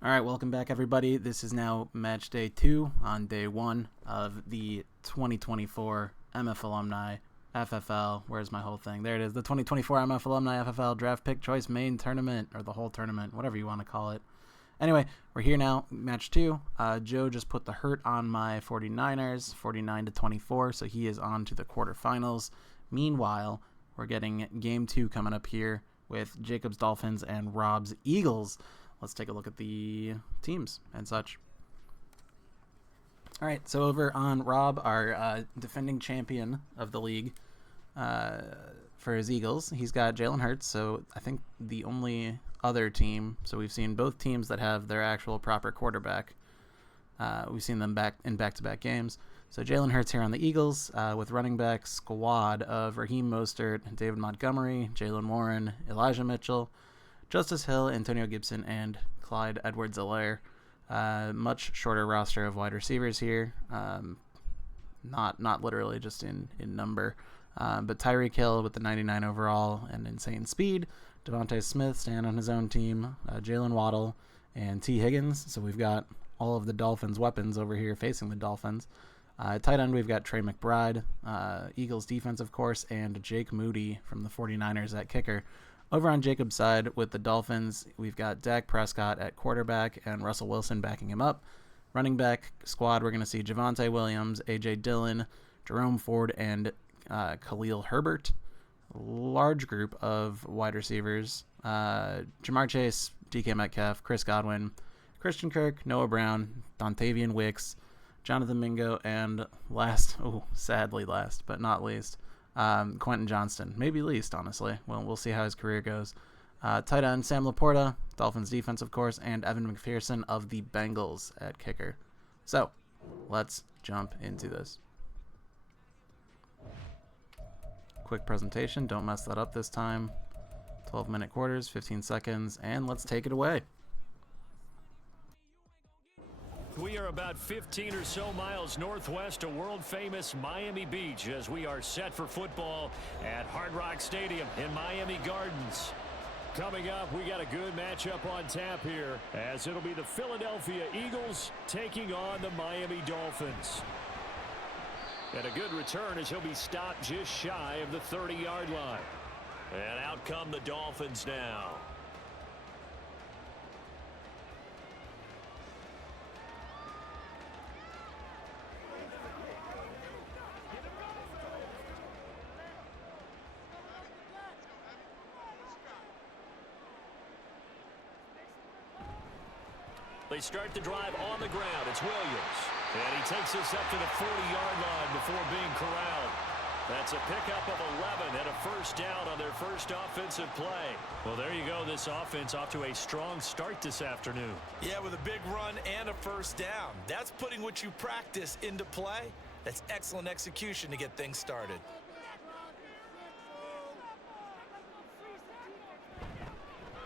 All right, welcome back, everybody. This is now match day 2 on day 1 of the 2024 MF Alumni FFL. Where's my whole thing? There it is. The 2024 MF Alumni FFL Draft Pick Choice Main Tournament, or the whole tournament, whatever you want to call it. Anyway, we're here now, match 2. Joe just put the hurt on my 49ers, 49-24, so he is on to the quarterfinals. Meanwhile, we're getting game 2 coming up here with Jacob's Dolphins and Rob's Eagles. Let's take a look at the teams and such. All right, so over on Rob, our defending champion of the league for his Eagles, he's got Jalen Hurts. So I think the only other team, so we've seen both teams that have their actual proper quarterback. We've seen them in back-to-back games. So Jalen Hurts here on the Eagles with running back squad of Raheem Mostert, David Montgomery, Jalen Warren, Elijah Mitchell, Justice Hill, Antonio Gibson, and Clyde Edwards-Helaire. Much shorter roster of wide receivers here. Not literally, just in number. But Tyreek Hill with the 99 overall and insane speed. Devontae Smith staying on his own team. Jalen Waddle and T. Higgins. So we've got all of the Dolphins' weapons over here facing the Dolphins. Tight end, we've got Trey McBride, Eagles defense, of course, and Jake Moody from the 49ers at kicker. Over on Jacob's side with the Dolphins, we've got Dak Prescott at quarterback and Russell Wilson backing him up. Running back squad, we're going to see Javonte Williams, A.J. Dillon, Jerome Ford, and Khalil Herbert. Large group of wide receivers. Jamar Chase, DK Metcalf, Chris Godwin, Christian Kirk, Noah Brown, Dontavian Wicks, Jonathan Mingo, and sadly last but not least, Quentin Johnston, maybe least, honestly. Well, we'll see how his career goes. Tight end, Sam Laporta, Dolphins defense, of course, and Evan McPherson of the Bengals at kicker. So, let's jump into this. Quick presentation. Don't mess that up this time. 12-minute quarters, 15 seconds, and let's take it away. We are about 15 or so miles northwest of world-famous Miami Beach as we are set for football at Hard Rock Stadium in Miami Gardens. Coming up, we got a good matchup on tap here as it'll be the Philadelphia Eagles taking on the Miami Dolphins. And a good return as he'll be stopped just shy of the 30-yard line. And out come the Dolphins now. They start the drive on the ground. It's Williams. And he takes us up to the 40-yard line before being corralled. That's a pickup of 11 and a first down on their first offensive play. Well, there you go. This offense off to a strong start this afternoon. Yeah, with a big run and a first down. That's putting what you practice into play. That's excellent execution to get things started.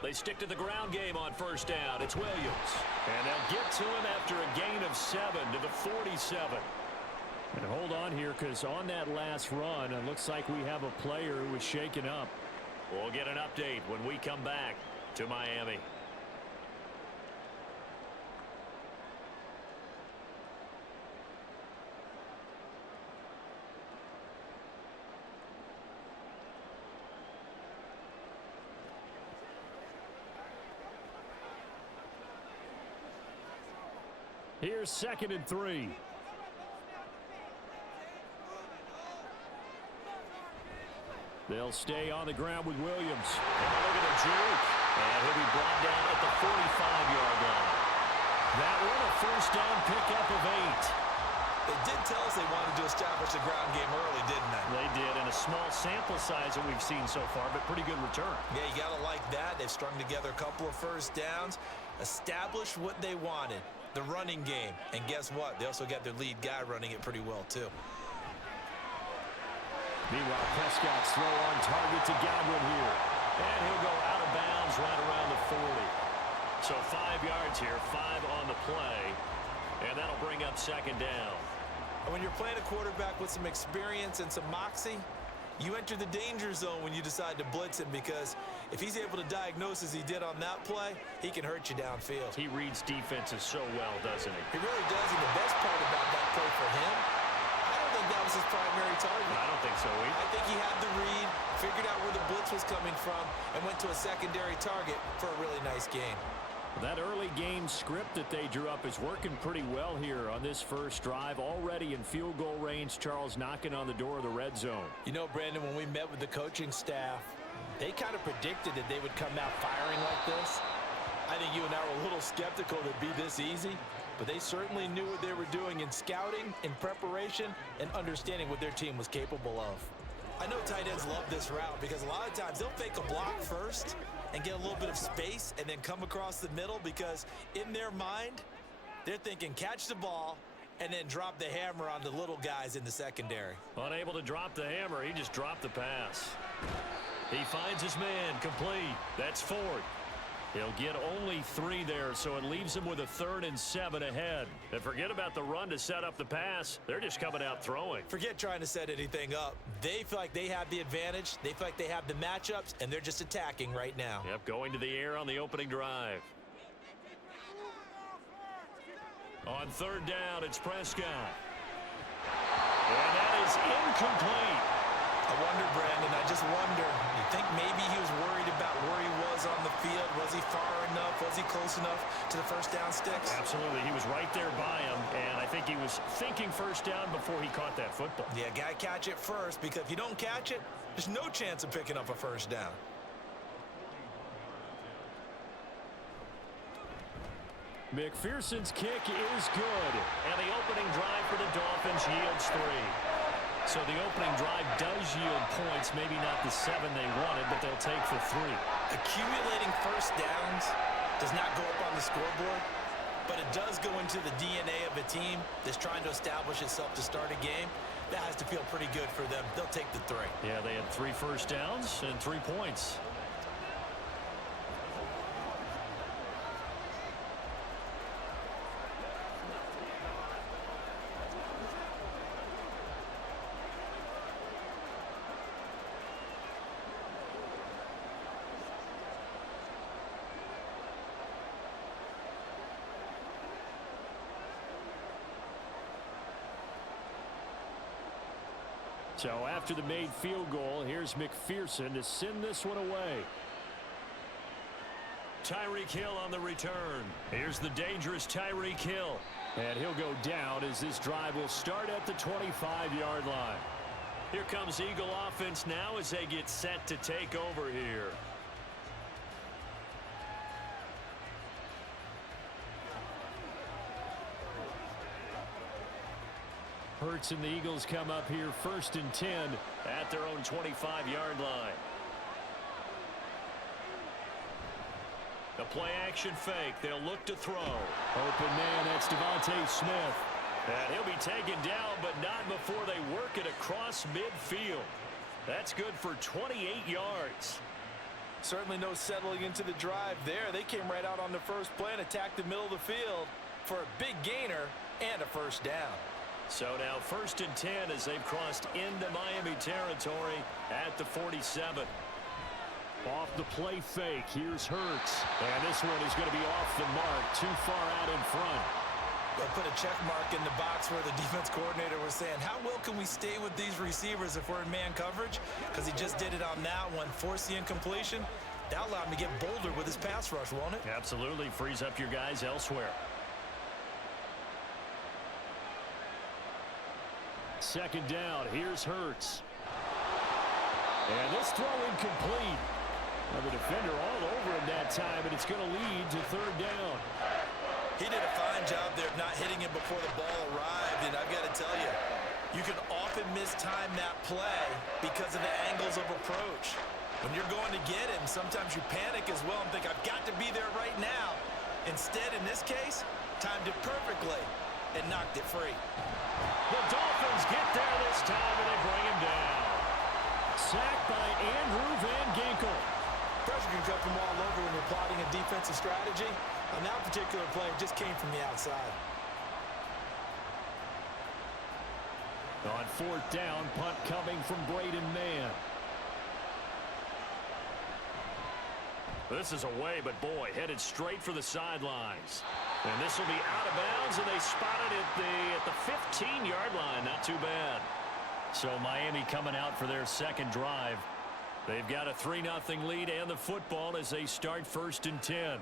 They stick to the ground game on first down. It's Williams. And they'll get to him after a gain of 7 to the 47. And hold on here, because on that last run, it looks like we have a player who was shaken up. We'll get an update when we come back to Miami. Here's 2nd and 3. They'll stay on the ground with Williams. And look at the juke. And he'll be brought down at the 45-yard line. That one a first down pickup of 8. They did tell us they wanted to establish the ground game early, didn't they? They did, and a small sample size that we've seen so far, but pretty good return. Yeah, you got to like that. They've strung together a couple of first downs, established what they wanted, the running game. And guess what? They also got their lead guy running it pretty well, too. Meanwhile, Prescott's throw on target to Godwin here. And he'll go out of bounds right around the 40. So 5 yards here, 5 on the play. And that'll bring up 2nd down. And when you're playing a quarterback with some experience and some moxie, You enter the danger zone when you decide to blitz him, because if he's able to diagnose as he did on that play, he can hurt you downfield. He reads defenses so well, doesn't he? He really does, and the best part about that play for him, I don't think that was his primary target. I don't think so either. I think he had the read, figured out where the blitz was coming from, and went to a secondary target for a really nice gain. That early game script that they drew up is working pretty well here on this first drive. Already in field goal range, Charles knocking on the door of the red zone. You know, Brandon, when we met with the coaching staff, they kind of predicted that they would come out firing like this. I think you and I were a little skeptical that it'd be this easy, but they certainly knew what they were doing in scouting, in preparation, and understanding what their team was capable of. I know tight ends love this route because a lot of times they'll fake a block first and get a little bit of space and then come across the middle, because in their mind, they're thinking catch the ball and then drop the hammer on the little guys in the secondary. Unable to drop the hammer, he just dropped the pass. He finds his man, complete. That's Ford. He'll get only 3 there, so it leaves him with a 3rd and 7 ahead. And forget about the run to set up the pass. They're just coming out throwing. Forget trying to set anything up. They feel like they have the advantage. They feel like they have the matchups, and they're just attacking right now. Yep, going to the air on the opening drive. On 3rd down, it's Prescott. And that is incomplete. I wonder, Brandon, I just wonder, you think maybe he was worried about where he was on the field? Was he far enough? Was he close enough to the first down sticks? Absolutely. He was right there by him, and I think he was thinking first down before he caught that football. Yeah, got to catch it first, because if you don't catch it, there's no chance of picking up a first down. McPherson's kick is good, and the opening drive for the Dolphins yields 3. So the opening drive does yield points, maybe not the 7 they wanted, but they'll take the 3. Accumulating first downs does not go up on the scoreboard, but it does go into the DNA of a team that's trying to establish itself to start a game. That has to feel pretty good for them. They'll take the 3. Yeah, they had 3 first downs and 3 points. So after the made field goal, here's McPherson to send this one away. Tyreek Hill on the return. Here's the dangerous Tyreek Hill. And he'll go down as this drive will start at the 25-yard line. Here comes Eagle offense now as they get set to take over here. Hurts and the Eagles come up here 1st and 10 at their own 25-yard line. The play action fake. They'll look to throw. Open man, that's Devontae Smith. And he'll be taken down, but not before they work it across midfield. That's good for 28 yards. Certainly no settling into the drive there. They came right out on the first play and attacked the middle of the field for a big gainer and a first down. So now 1st and 10 as they've crossed into Miami territory at the 47. Off the play fake, here's Hurts. And this one is going to be off the mark, too far out in front. They'll put a check mark in the box where the defense coordinator was saying, how well can we stay with these receivers if we're in man coverage? Because he just did it on that one, forced the incompletion. That allowed him to get bolder with his pass rush, won't it? Absolutely, frees up your guys elsewhere. 2nd down, here's Hurts. And this throw incomplete. Well, the defender all over him that time, and it's going to lead to 3rd down. He did a fine job there of not hitting him before the ball arrived, and I've got to tell you, you can often mistime that play because of the angles of approach. When you're going to get him, sometimes you panic as well and think, I've got to be there right now. Instead, in this case, timed it perfectly and knocked it free. The Dolphins get there this time, and they bring him down. Sacked by Andrew Van Ginkel. Pressure can come from all over when you're plotting a defensive strategy. On that particular play, it just came from the outside. On fourth down, punt coming from Braden Mann. This is away, but boy, headed straight for the sidelines. And this will be out of bounds, and they spot it at the 15-yard line. Not too bad. So Miami coming out for their second drive. They've got a 3-0 lead and the football as they start 1st and 10.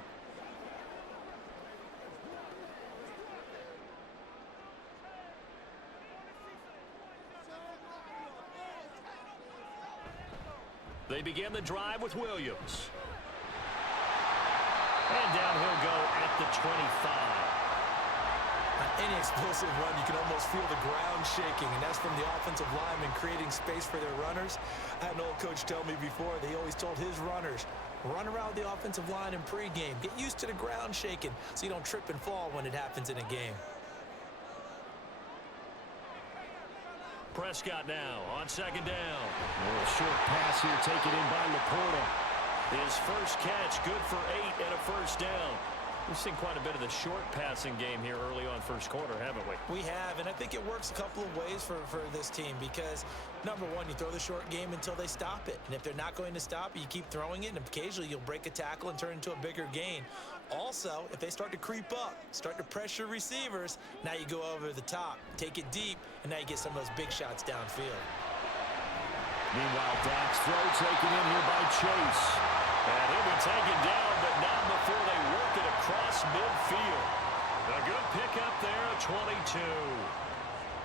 They begin the drive with Williams. And down he'll go at the 25. On any explosive run, you can almost feel the ground shaking, and that's from the offensive linemen creating space for their runners. I had an old coach tell me before, they always told his runners, run around the offensive line in pregame. Get used to the ground shaking so you don't trip and fall when it happens in a game. Prescott now on 2nd down. A short pass here taken in by Laporta. His first catch, good for 8 and a 1st down. We've seen quite a bit of the short passing game here early on 1st quarter, haven't we? We have, and I think it works a couple of ways for this team because, number one, you throw the short game until they stop it. And if they're not going to stop it, you keep throwing it, and occasionally you'll break a tackle and turn into a bigger gain. Also, if they start to creep up, start to pressure receivers, now you go over the top, take it deep, and now you get some of those big shots downfield. Meanwhile, Dak's throw taken in here by Chase. And he'll be taken down, but not before they work it across midfield. A good pickup there, a 22.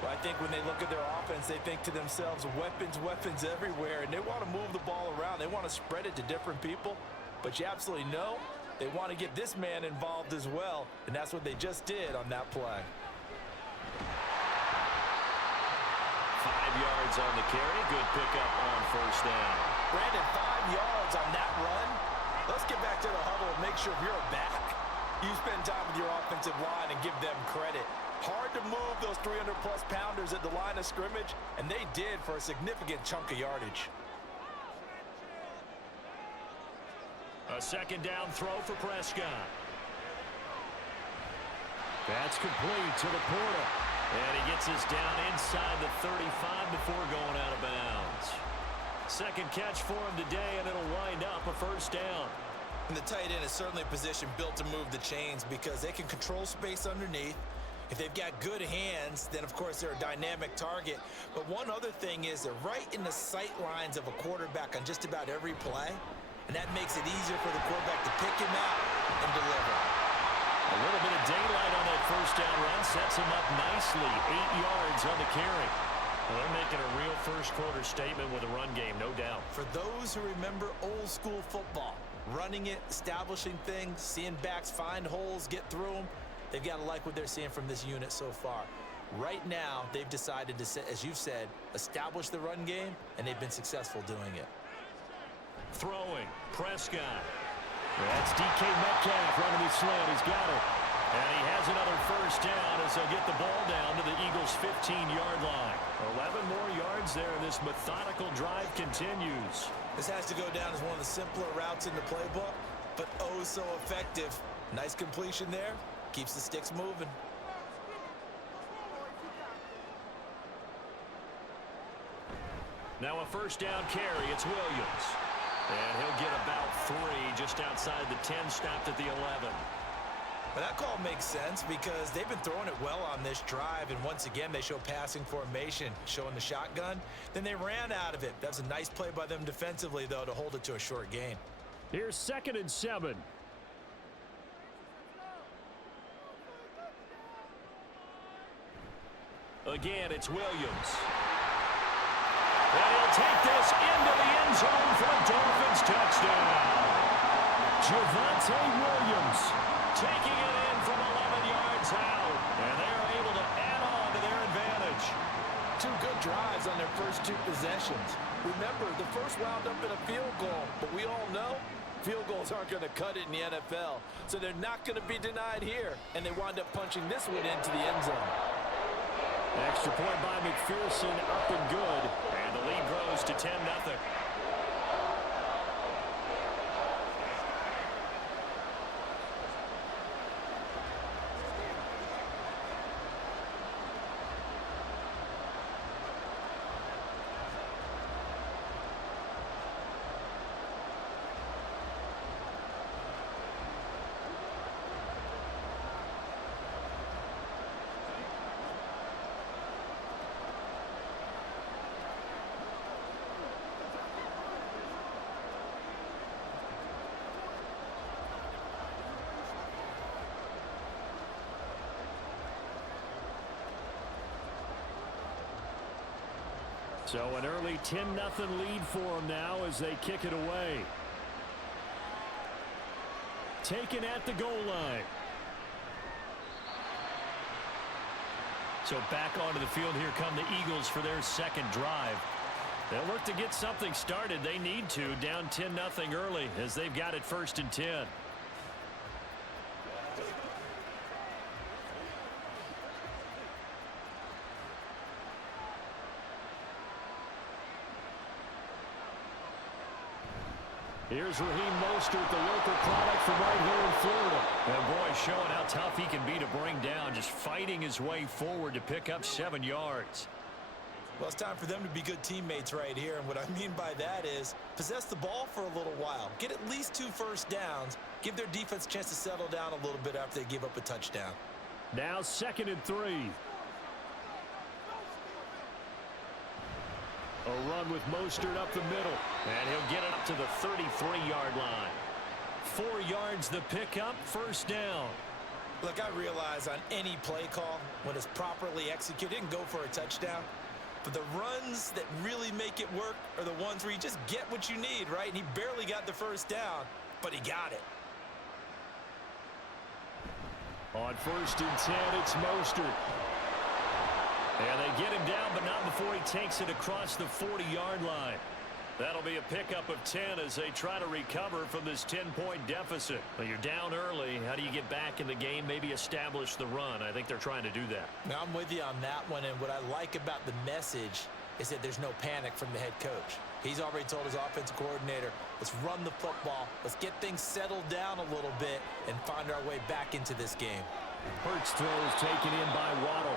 Well, I think when they look at their offense, they think to themselves, weapons, weapons everywhere, and they want to move the ball around. They want to spread it to different people, but you absolutely know they want to get this man involved as well, and that's what they just did on that play. 5 yards on the carry. Good pickup on 1st down. Brandon, 5 yards on that run. Let's get back to the huddle and make sure if you're a back, you spend time with your offensive line and give them credit. Hard to move those 300-plus pounders at the line of scrimmage, and they did for a significant chunk of yardage. A 2nd down throw for Prescott. That's complete to Laporta. And he gets us down inside the 35 before going out of bounds. Second catch for him today, and it'll wind up a 1st down. And the tight end is certainly a position built to move the chains because they can control space underneath. If they've got good hands, then, of course, they're a dynamic target. But one other thing is they're right in the sight lines of a quarterback on just about every play, and that makes it easier for the quarterback to pick him out and deliver. A little bit of daylight on that 1st down run sets him up nicely. 8 yards on the carry. Well, they're making a real 1st quarter statement with a run game, no doubt. For those who remember old school football, running it, establishing things, seeing backs find holes, get through them, they've got to like what they're seeing from this unit so far. Right now, they've decided to, as you've said, establish the run game, and they've been successful doing it. Throwing, Prescott. That's DK Metcalf running his slant. He's got it. And he has another 1st down as they'll get the ball down to the Eagles' 15-yard line. 11 more yards there. This methodical drive continues. This has to go down as one of the simpler routes in the playbook, but oh so effective. Nice completion there. Keeps the sticks moving. Now a 1st down carry. It's Williams. And he'll get about 3 just outside the 10, stopped at the 11. But that call makes sense because they've been throwing it well on this drive, and once again they show passing formation, showing the shotgun. Then they ran out of it. That was a nice play by them defensively, though, to hold it to a short gain. Here's 2nd and 7. Again, it's Williams. And he'll take this into the end zone for a Dolphins touchdown. Javonte Williams taking it in from 11 yards out. And they're able to add on to their advantage. 2 good drives on their first 2 possessions. Remember, the first wound up in a field goal, but we all know field goals aren't going to cut it in the NFL. So they're not going to be denied here. And they wind up punching this one into the end zone. Extra point by McPherson, up and good. And the lead grows to 10-0. So an early 10-0 lead for them now as they kick it away. Taken at the goal line. So back onto the field, here come the Eagles for their second drive. They'll look to get something started. They need to, down 10-0 early as they've got it 1st and 10. Here's Raheem Mostert, the local product from right here in Florida. And boy, showing how tough he can be to bring down, just fighting his way forward to pick up 7 yards. Well, it's time for them to be good teammates right here. And what I mean by that is possess the ball for a little while. Get at least 2 first downs. Give their defense a chance to settle down a little bit after they give up a touchdown. Now 2nd and 3. A run with Mostert up the middle. And he'll get it up to the 33-yard line. 4 yards the pickup, 1st down. Look, I realize on any play call, when it's properly executed, it can go for a touchdown. But the runs that really make it work are the ones where you just get what you need, right? And he barely got the 1st down, but he got it. On 1st and 10, it's Mostert. And they get him down, but not before he takes it across the 40-yard line. That'll be a pickup of 10 as they try to recover from this 10-point deficit. Well, you're down early. How do you get back in the game, maybe establish the run? I think they're trying to do that. Now, I'm with you on that one, and what I like about the message is that there's no panic from the head coach. He's already told his offensive coordinator, let's run the football, let's get things settled down a little bit and find our way back into this game. Hurts throws taken in by Waddle.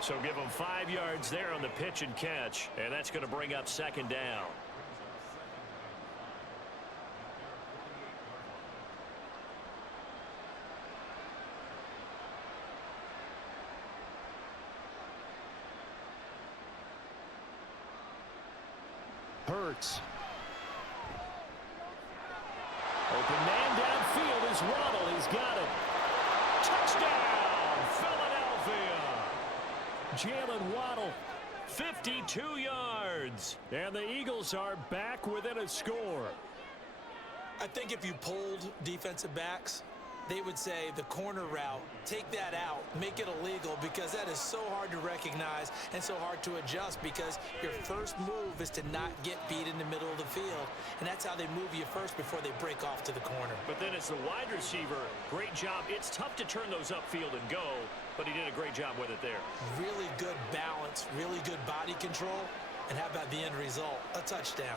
So give them 5 yards there on the pitch and catch, and that's going to bring up 2nd down. Hurts. Open man downfield is Waddle. He's got it. Touchdown, Philadelphia. Jalen Waddle, 52 yards. And the Eagles are back within a score. I think if you polled defensive backs, they would say the corner route, take that out, make it illegal, because that is so hard to recognize and so hard to adjust, because your first move is to not get beat in the middle of the field, and that's how they move you first before they break off to the corner. But then as the wide receiver, great job. It's tough to turn those upfield and go, but he did a great job with it there. Really good balance, really good body control, and how about the end result? A touchdown.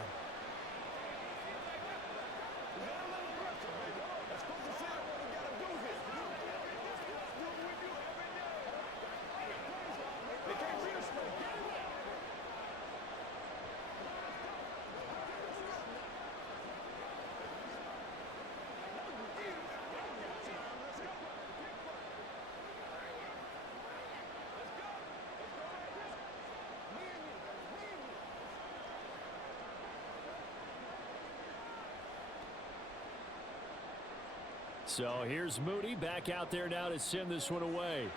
So here's Moody back out there now to send this one away.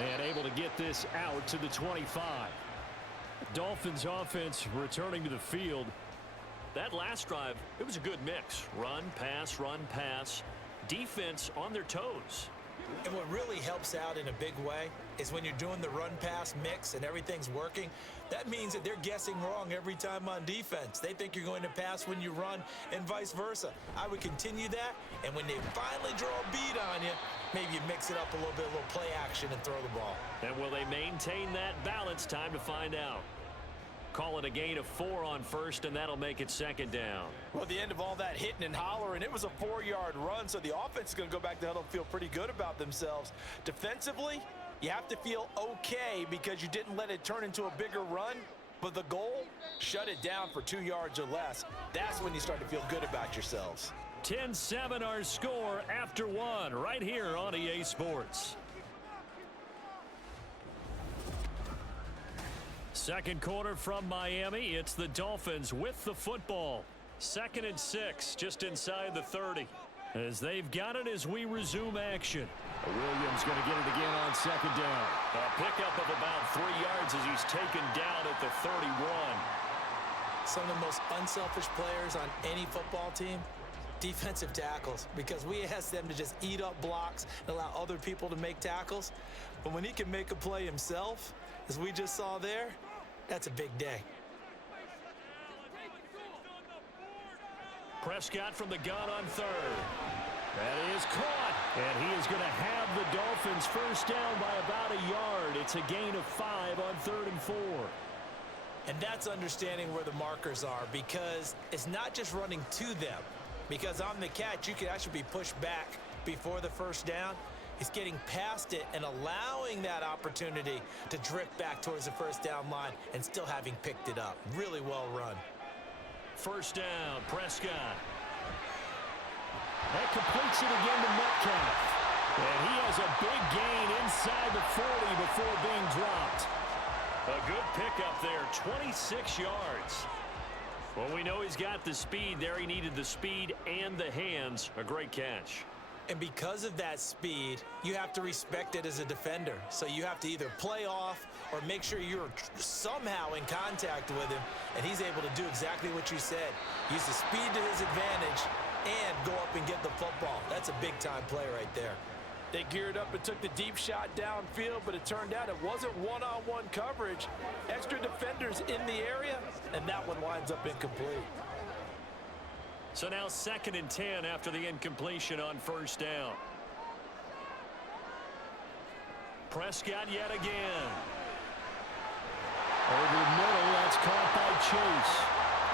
And able to get this out to the 25. Dolphins offense returning to the field. That last drive, it was a good mix. Run, pass. Defense on their toes. And what really helps out in a big way is when you're doing the run-pass mix and everything's working, that means that they're guessing wrong every time on defense. They think you're going to pass when you run and vice versa. I would continue that, and when they finally draw a beat on you, maybe you mix it up a little bit, a little play action, and throw the ball. And will they maintain that balance? Time to find out. Call it a gain of 4 on 1st, and that'll make it 2nd down. Well, at the end of all that hitting and hollering, it was a 4-yard run, so the offense is going to go back to huddle and feel pretty good about themselves. Defensively, you have to feel okay because you didn't let it turn into a bigger run, but the goal, shut it down for 2 yards or less. That's when you start to feel good about yourselves. 10-7 our score after 1 right here on EA Sports. Second quarter from Miami. It's the Dolphins with the football. 2nd and 6, just inside the 30. As they've got it as we resume action. Williams going to get it again on second down. A pickup of about 3 yards as he's taken down at the 31. Some of the most unselfish players on any football team, defensive tackles, because we ask them to just eat up blocks and allow other people to make tackles. But when he can make a play himself, as we just saw there, that's a big day. Prescott from the gun on third. That is caught. And he is going to have the Dolphins first down by about a yard. It's a gain of 5 on 3rd and 4. And that's understanding where the markers are, because it's not just running to them. Because on the catch, you can actually be pushed back before the first down. It's getting past it and allowing that opportunity to drift back towards the first down line and still having picked it up. Really well run. First down, Prescott. That completes it again to Metcalf. And he has a big gain inside the 40 before being dropped. A good pickup there, 26 yards. Well, we know he's got the speed there. He needed the speed and the hands. A great catch. And because of that speed, you have to respect it as a defender. So you have to either play off or make sure you're somehow in contact with him, and he's able to do exactly what you said. Use the speed to his advantage and go up and get the football. That's a big-time play right there. They geared up and took the deep shot downfield, but it turned out it wasn't one-on-one coverage. Extra defenders in the area, and that one winds up incomplete. So now 2nd and 10 after the incompletion on first down. Prescott yet again. Over the middle, that's caught by Chase.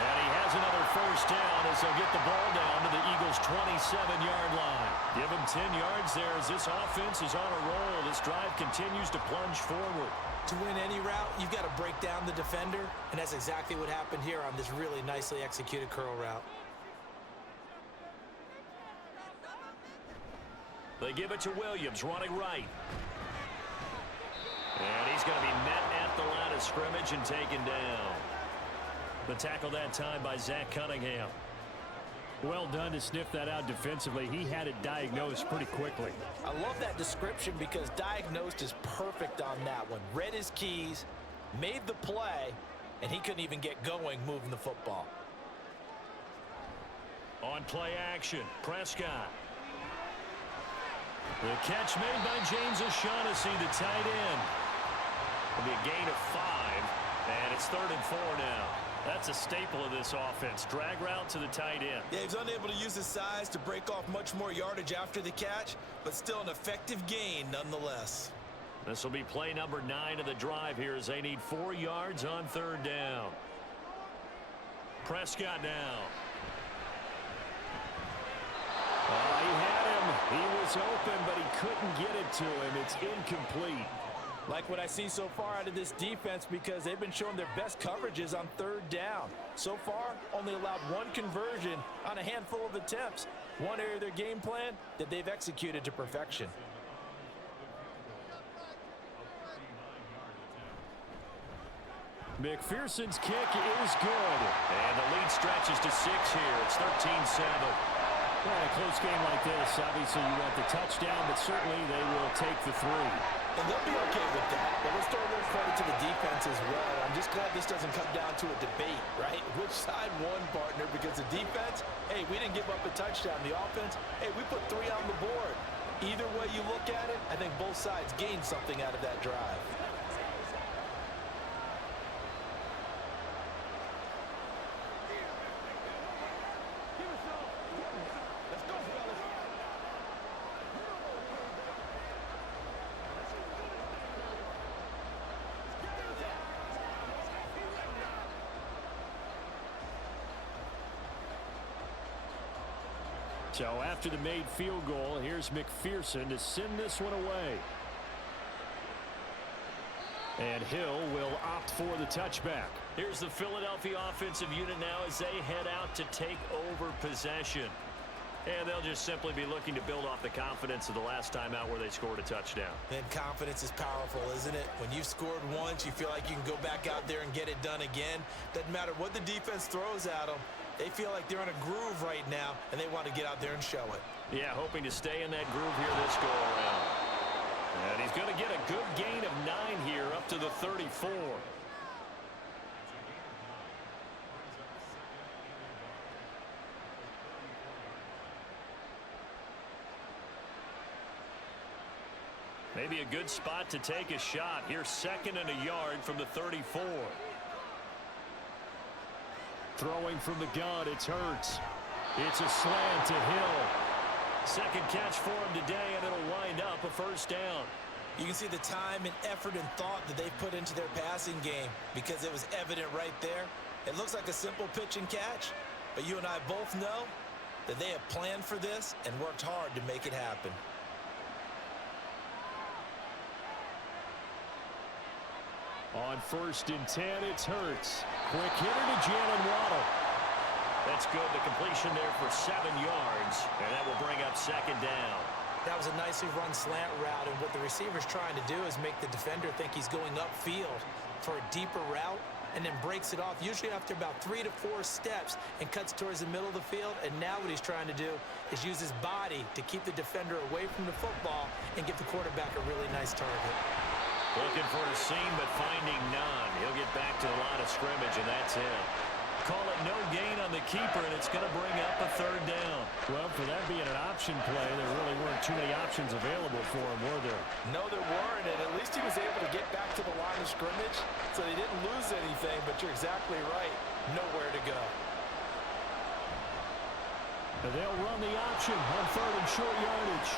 And he has another first down as they'll get the ball down to the Eagles' 27-yard line. Give him 10 yards there as this offense is on a roll. This drive continues to plunge forward. To win any route, you've got to break down the defender, and that's exactly what happened here on this really nicely executed curl route. They give it to Williams, running right. And he's going to be met at the line of scrimmage and taken down. The tackle that time by Zach Cunningham. Well done to sniff that out defensively. He had it diagnosed pretty quickly. I love that description because diagnosed is perfect on that one. Read his keys, made the play, and he couldn't even get going moving the football. On play action, Prescott. The catch made by James O'Shaughnessy, the tight end. It'll be a gain of 5, and it's 3rd and 4 now. That's a staple of this offense. Drag route to the tight end. Yeah, he's unable to use his size to break off much more yardage after the catch, but still an effective gain nonetheless. This will be play number 9 of the drive here as they need 4 yards on 3rd down. Prescott now. He had him. He was open, but he couldn't get it to him. It's incomplete. Like what I see so far out of this defense, because they've been showing their best coverages on 3rd down. So far, only allowed 1 conversion on a handful of attempts. One area of their game plan that they've executed to perfection. McPherson's kick is good. And the lead stretches to 6 here. It's 13-7. Well, in a close game like this, obviously you want the touchdown, but certainly they will take the 3. And they'll be okay with that, but let's throw a little credit to the defense as well. I'm just glad this doesn't come down to a debate, right? Which side won, partner? Because the defense, hey, we didn't give up a touchdown. The offense, hey, we put 3 on the board. Either way you look at it, I think both sides gained something out of that drive. So after the made field goal, here's McPherson to send this one away. And Hill will opt for the touchback. Here's the Philadelphia offensive unit now as they head out to take over possession. And they'll just simply be looking to build off the confidence of the last time out where they scored a touchdown. And confidence is powerful, isn't it? When you've scored once, you feel like you can go back out there and get it done again. Doesn't matter what the defense throws at them. They feel like they're in a groove right now, and they want to get out there and show it. Yeah, hoping to stay in that groove here this go-around. And he's going to get a good gain of 9 here up to the 34. Maybe a good spot to take a shot. Here's 2nd and a yard from the 34. Throwing from the gun, it's Hurts. It's a slant to Hill. Second catch for him today, and it'll wind up a first down. You can see the time and effort and thought that they've put into their passing game because it was evident right there. It looks like a simple pitch and catch, but you and I both know that they have planned for this and worked hard to make it happen. On 1st and 10, it's Hurts. Quick hitter to Jalen Waddle. That's good. The completion there for 7 yards, and that will bring up 2nd down. That was a nicely run slant route, and what the receiver's trying to do is make the defender think he's going upfield for a deeper route, and then breaks it off, usually after about 3 to 4 steps, and cuts towards the middle of the field. And now what he's trying to do is use his body to keep the defender away from the football and give the quarterback a really nice target. Looking for a seam, but finding none. He'll get back to the line of scrimmage, and that's it. Call it no gain on the keeper, and it's going to bring up a 3rd down. Well, for that being an option play, there really weren't too many options available for him, were there? No, there weren't, and at least he was able to get back to the line of scrimmage, so he didn't lose anything, but you're exactly right. Nowhere to go. And they'll run the option on 3rd and short yardage.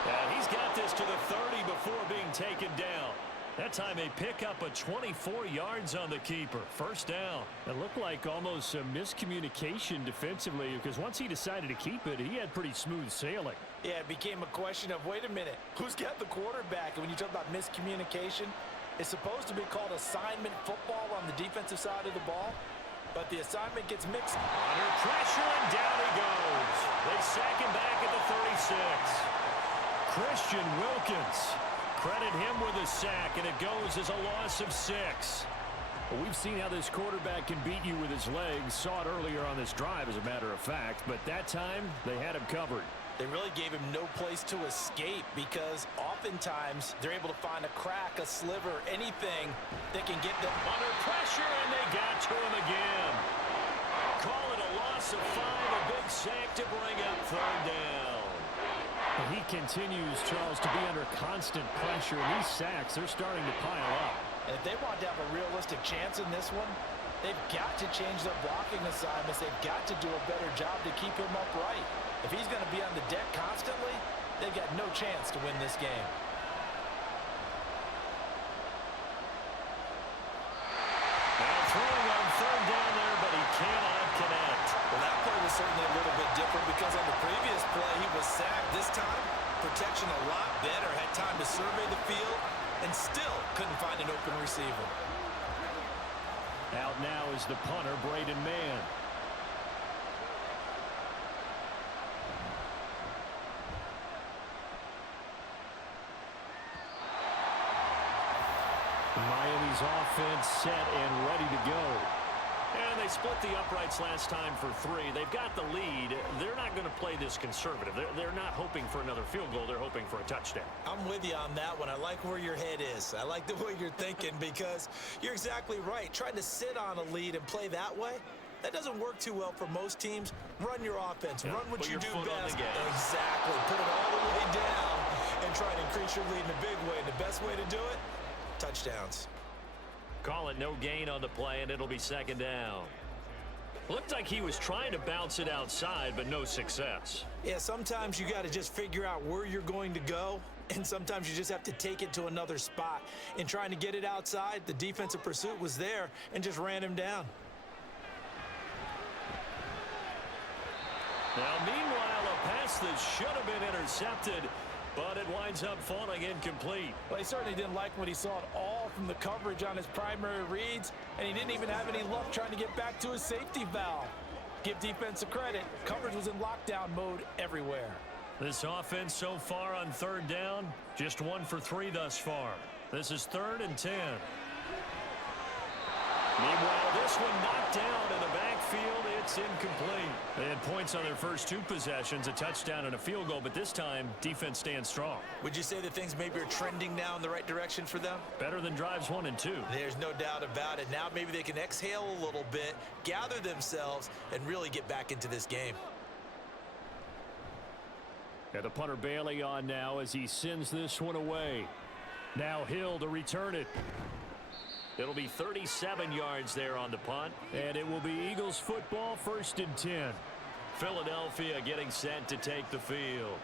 And he's got this to the 30 before being taken down. That time they pick up a 24 yards on the keeper. First down. It looked like almost a miscommunication defensively because once he decided to keep it, he had pretty smooth sailing. Yeah, it became a question of, wait a minute, who's got the quarterback? And when you talk about miscommunication, it's supposed to be called assignment football on the defensive side of the ball, but the assignment gets mixed. Under pressure, and down he goes. They sack him back at the 36. Christian Wilkins. Credit him with a sack, and it goes as a loss of 6. Well, we've seen how this quarterback can beat you with his legs. Saw it earlier on this drive, as a matter of fact. But that time, they had him covered. They really gave him no place to escape because oftentimes they're able to find a crack, a sliver, anything that can get them under pressure, and they got to him again. Call it a loss of 5, a big sack to bring up 3rd down. He continues, Charles, to be under constant pressure. These sacks, they're starting to pile up. And if they want to have a realistic chance in this one, they've got to change their blocking assignments. They've got to do a better job to keep him upright. If he's going to be on the deck constantly, they've got no chance to win this game. Now throwing on 3rd down there, but he cannot connect. Well, that play was certainly a little bit different because on the previous play, he was sacked. This time, protection a lot better. Had time to survey the field and still couldn't find an open receiver. Out now is the punter, Braden Mann. Miami's offense set and ready to go. And they split the uprights last time for 3. They've got the lead. They're not going to play this conservative. They're not hoping for another field goal. They're hoping for a touchdown. I'm with you on that one. I like where your head is. I like the way you're thinking because you're exactly right. Trying to sit on a lead and play that way, that doesn't work too well for most teams. Run your offense. Run what you do best. Exactly. Put it all the way down and try to increase your lead in a big way. And the best way to do it, touchdowns. Call it no gain on the play, and it'll be 2nd down. Looked like he was trying to bounce it outside, but no success. Yeah, sometimes you got to just figure out where you're going to go, and sometimes you just have to take it to another spot. In trying to get it outside, the defensive pursuit was there and just ran him down. Now, meanwhile, a pass that should have been intercepted, but it winds up falling incomplete. Well, he certainly didn't like what he saw at all from the coverage on his primary reads, and he didn't even have any luck trying to get back to his safety valve. Give defense a credit. Coverage was in lockdown mode everywhere. This offense so far on third down, just 1 for 3 thus far. This is 3rd and 10. Meanwhile, this one knocked down in the backfield. It's incomplete. They had points on their first 2 possessions, a touchdown and a field goal, but this time, defense stands strong. Would you say that things maybe are trending now in the right direction for them? Better than drives 1 and 2. There's no doubt about it. Now maybe they can exhale a little bit, gather themselves, and really get back into this game. And the punter Bailey on now as he sends this one away. Now Hill to return it. It'll be 37 yards there on the punt, and it will be Eagles football, 1st and 10. Philadelphia getting set to take the field.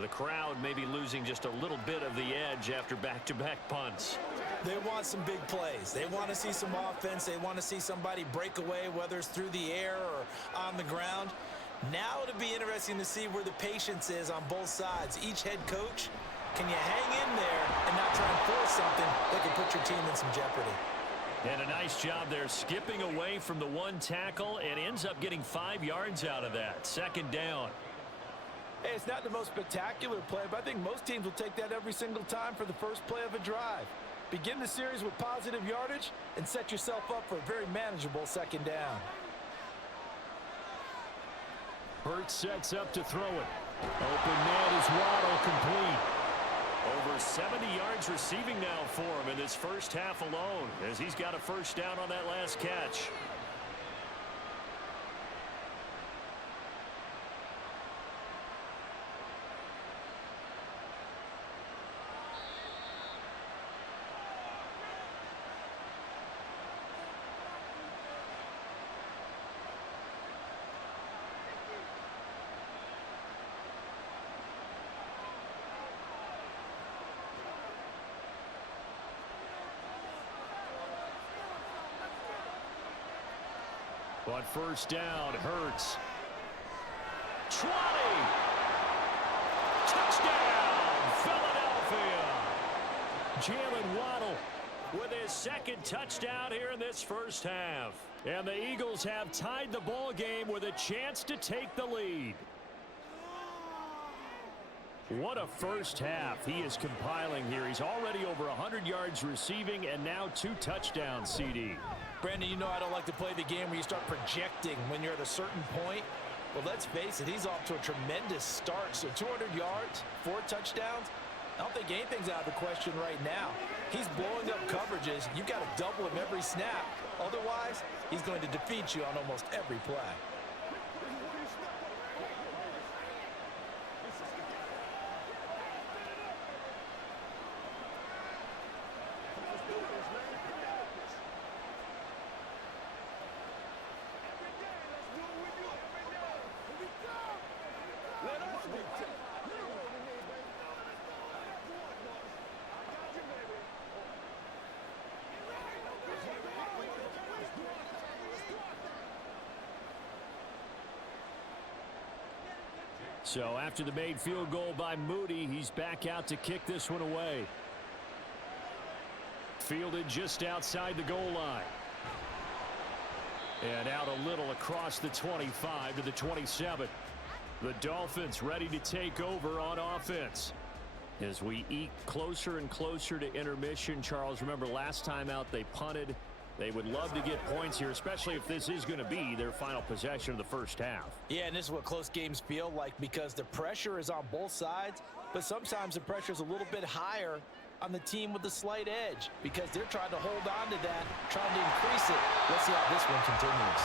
The crowd may be losing just a little bit of the edge after back-to-back punts. They want some big plays. They want to see some offense. They want to see somebody break away, whether it's through the air or on the ground. Now it'll be interesting to see where the patience is on both sides. Each head coach, can you hang in there and not try and force something that could put your team in some jeopardy? And a nice job there skipping away from the 1 tackle and ends up getting 5 yards out of that. 2nd down. Hey, it's not the most spectacular play, but I think most teams will take that every single time for the first play of a drive. Begin the series with positive yardage and set yourself up for a very manageable 2nd down. Hurts sets up to throw it. Open man is Waddle, complete. Over 70 yards receiving now for him in this first half alone as he's got a 1st down on that last catch. On 1st down, Hurts. 20! Touchdown, Philadelphia! Jalen Waddle with his 2nd touchdown here in this first half. And the Eagles have tied the ball game with a chance to take the lead. What a first half he is compiling here. He's already over 100 yards receiving and now 2 touchdowns, CD. Brandon, you know I don't like to play the game where you start projecting when you're at a certain point. But let's face it, he's off to a tremendous start. So 200 yards, 4 touchdowns. I don't think anything's out of the question right now. He's blowing up coverages. You've got to double him every snap. Otherwise, he's going to defeat you on almost every play. So after the made field goal by Moody, he's back out to kick this one away. Fielded just outside the goal line. And out a little across the 25 to the 27. The Dolphins ready to take over on offense. As we eke closer and closer to intermission, Charles, remember last time out they punted. They would love to get points here, especially if this is going to be their final possession of the first half. Yeah, and this is what close games feel like because the pressure is on both sides, but sometimes the pressure is a little bit higher on the team with the slight edge because they're trying to hold on to that, trying to increase it. Let's see how this one continues.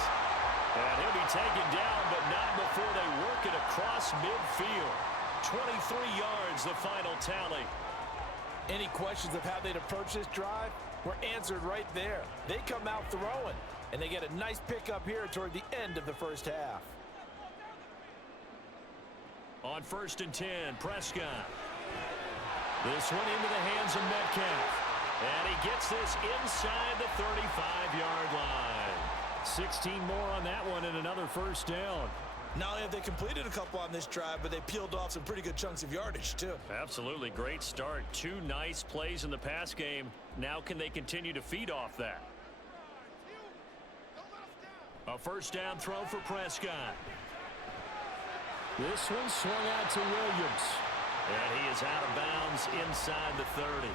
And he'll be taken down, but not before they work it across midfield. 23 yards, the final tally. Any questions of how they'd approach this drive were answered right there. They come out throwing, and they get a nice pickup here toward the end of the first half. On 1st and 10, Prescott. This one into the hands of Metcalf. And he gets this inside the 35-yard line. 16 more on that one and another first down. Not only have they completed a couple on this drive, but they peeled off some pretty good chunks of yardage, too. Absolutely. Great start. 2 nice plays in the pass game. Now can they continue to feed off that? A first down throw for Prescott. This one swung out to Williams. And he is out of bounds inside the 30.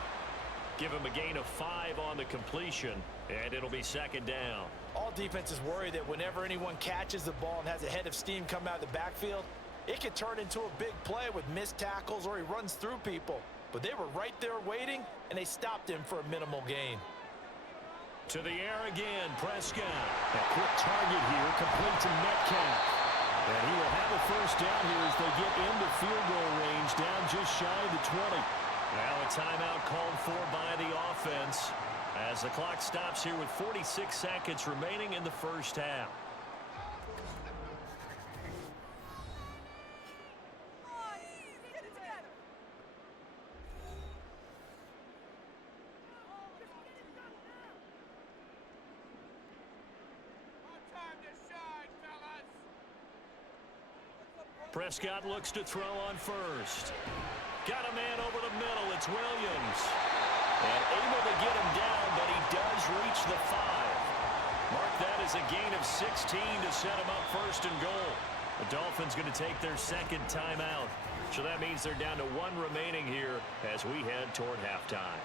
Give him a gain of 5 on the completion, and it'll be second down. All defenses worry that whenever anyone catches the ball and has a head of steam come out of the backfield, it could turn into a big play with missed tackles or he runs through people. But they were right there waiting, and they stopped him for a minimal gain. To the air again, Prescott. A quick target here, complete to Metcalf. And he will have a first down here as they get into field goal range, down just shy of the 20. Now a timeout called for by the offense as the clock stops here with 46 seconds remaining in the first half. Prescott looks to throw on first. Got a man over the middle. It's Williams. And able to get him down, but he does reach the 5. Mark that as a gain of 16 to set him up first and goal. The Dolphins going to take their second timeout. So that means they're down to 1 remaining here as we head toward halftime.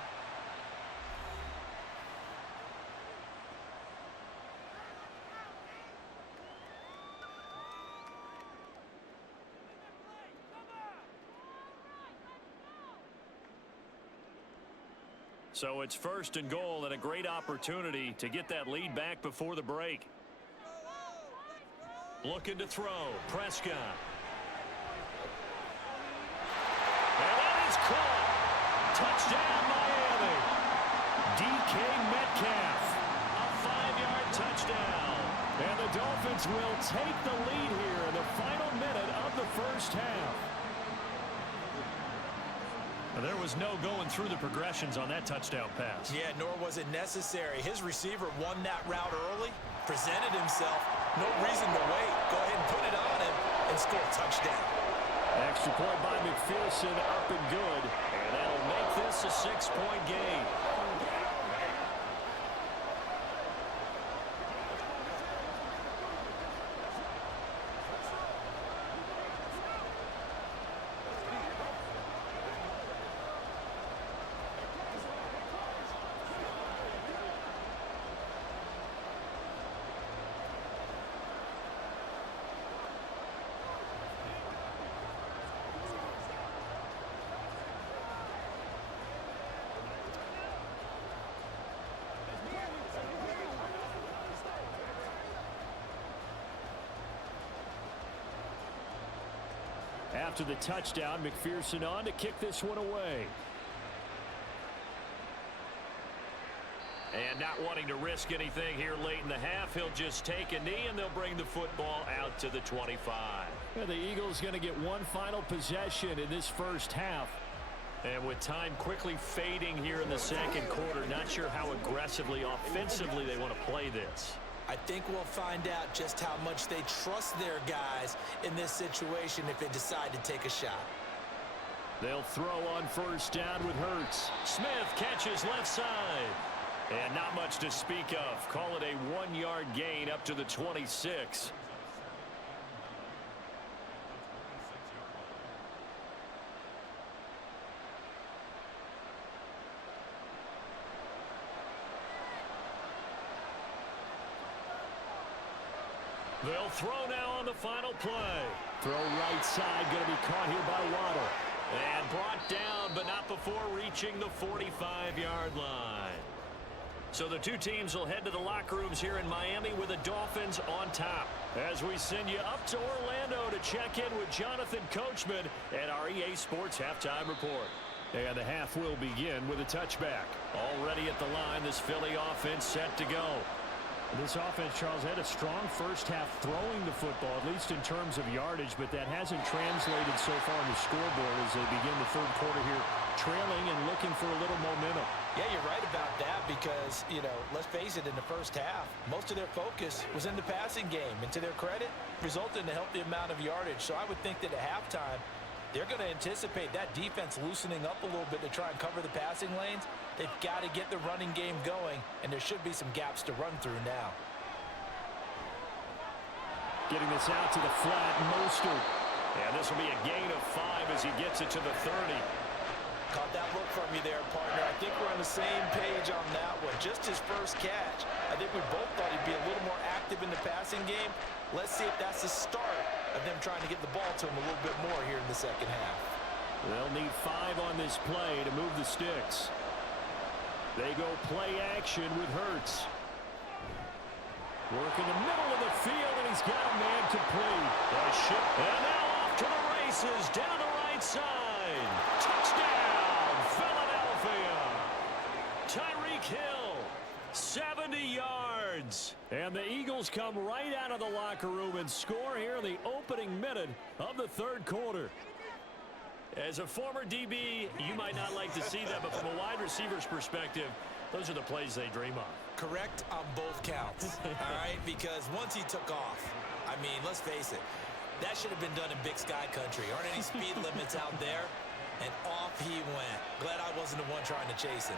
So it's first and goal and a great opportunity to get that lead back before the break. Looking to throw. Prescott. And that is caught. Touchdown, Miami. DK Metcalf. A 5-yard touchdown. And the Dolphins will take the lead here in the final minute of the first half. There was no going through the progressions on that touchdown pass. Yeah, nor was it necessary. His receiver won that route early, presented himself. No reason to wait. Go ahead and put it on him and score a touchdown. Extra point by McPherson, up and good. And that'll make this a 6-point game. After the touchdown, McPherson on to kick this one away. And not wanting to risk anything here late in the half, he'll just take a knee and they'll bring the football out to the 25. And the Eagles going to get one final possession in this first half. And with time quickly fading here in the second quarter, not sure how aggressively, offensively they want to play this. I think we'll find out just how much they trust their guys in this situation if they decide to take a shot. They'll throw on first down with Hurts. Smith catches left side. And not much to speak of. Call it a 1-yard gain up to the 26. They'll throw now on the final play. Throw right side, going to be caught here by Waddle. And brought down, but not before reaching the 45-yard line. So the two teams will head to the locker rooms here in Miami with the Dolphins on top. As we send you up to Orlando to check in with Jonathan Coachman at our EA Sports Halftime Report. And the half will begin with a touchback. Already at the line, this Philly offense set to go. This offense, Charles, had a strong first half throwing the football, at least in terms of yardage, but that hasn't translated so far on the scoreboard as they begin the third quarter here, trailing and looking for a little momentum. Yeah, you're right about that because, let's face it, in the first half, most of their focus was in the passing game. And to their credit, resulted in a healthy amount of yardage. So I would think that at halftime, they're going to anticipate that defense loosening up a little bit to try and cover the passing lanes. They've got to get the running game going, and there should be some gaps to run through now. Getting this out to the flat, Mostert. And this will be a gain of 5 as he gets it to the 30. Caught that look from you there, partner. I think we're on the same page on that one. Just his first catch. I think we both thought he'd be a little more active in the passing game. Let's see if that's the start of them trying to get the ball to him a little bit more here in the second half. They'll need 5 on this play to move the sticks. They go play action with Hurts. Work in the middle of the field, and he's got a man complete. And now off to the races, down the right side. Touchdown, Philadelphia. Tyreek Hill, 70 yards. And the Eagles come right out of the locker room and score here in the opening minute of the third quarter. As a former DB, you might not like to see that, but from a wide receiver's perspective, those are the plays they dream of. Correct on both counts, all right? Because once he took off, I mean, let's face it, that should have been done in Big Sky Country. Aren't any speed limits out there? And off he went. Glad I wasn't the one trying to chase him.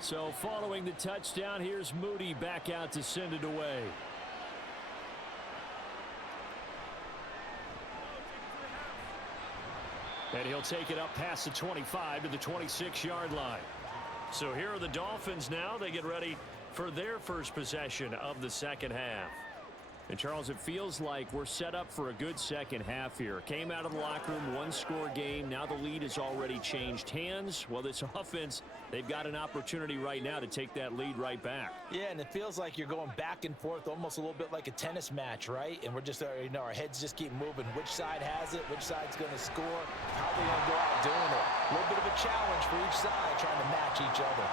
So following the touchdown, here's Moody back out to send it away. And he'll take it up past the 25 to the 26-yard line. So here are the Dolphins now. They get ready for their first possession of the second half. And, Charles, it feels like we're set up for a good second half here. Came out of the locker room, one-score game. Now the lead has already changed hands. Well, this offense, they've got an opportunity right now to take that lead right back. Yeah, and it feels like you're going back and forth almost a little bit like a tennis match, right? And we're just, you know, our heads just keep moving. Which side has it? Which side's going to score? How are they going to go out doing it? A little bit of a challenge for each side trying to match each other.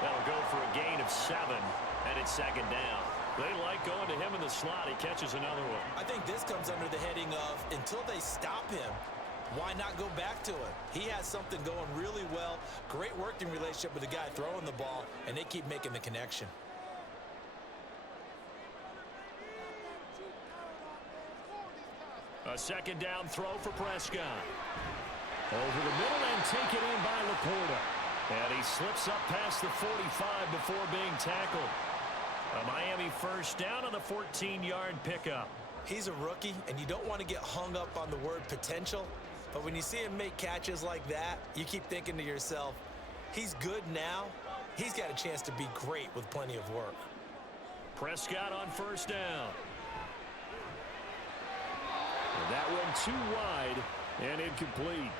That'll go for a gain of 7, and it's second down. They like going to him in the slot. He catches another one. I think this comes under the heading of until they stop him, why not go back to it? He has something going really well. Great working relationship with the guy throwing the ball, and they keep making the connection. A second down throw for Prescott. Over the middle and taken in by Laporta. And he slips up past the 45 before being tackled. A Miami first down on the 14-yard pickup. He's a rookie, and you don't want to get hung up on the word potential. But when you see him make catches like that, you keep thinking to yourself, he's good now. He's got a chance to be great with plenty of work. Prescott on first down. And that one too wide and incomplete.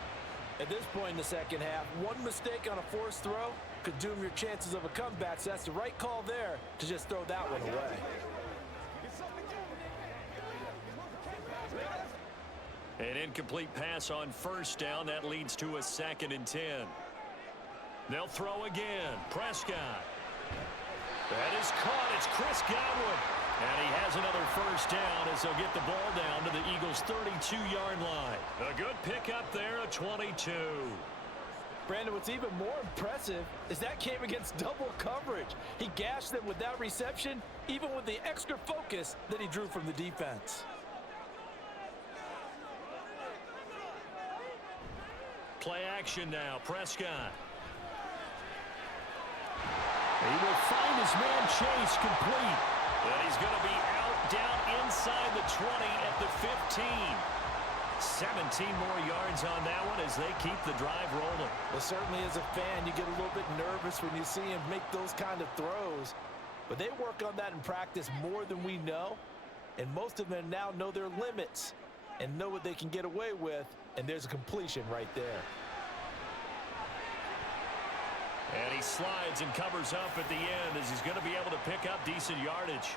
At this point in the second half, one mistake on a forced throw could doom your chances of a comeback, so that's the right call there to just throw that one away. An incomplete pass on first down. That leads to a 2nd and 10. They'll throw again. Prescott. That is caught. It's Chris Godwin. And he has another first down as they'll get the ball down to the Eagles' 32-yard line. A good pickup there, a 22. Brandon, what's even more impressive is that came against double coverage. He gashed them with that reception, even with the extra focus that he drew from the defense. Play action now, Prescott. He will find his man Chase complete. And he's going to be out down inside the 20 at the 15. 17 more yards on that one as they keep the drive rolling. Well, certainly as a fan, you get a little bit nervous when you see him make those kind of throws. But they work on that in practice more than we know. And most of them now know their limits and know what they can get away with. And there's a completion right there. And he slides and covers up at the end as he's going to be able to pick up decent yardage.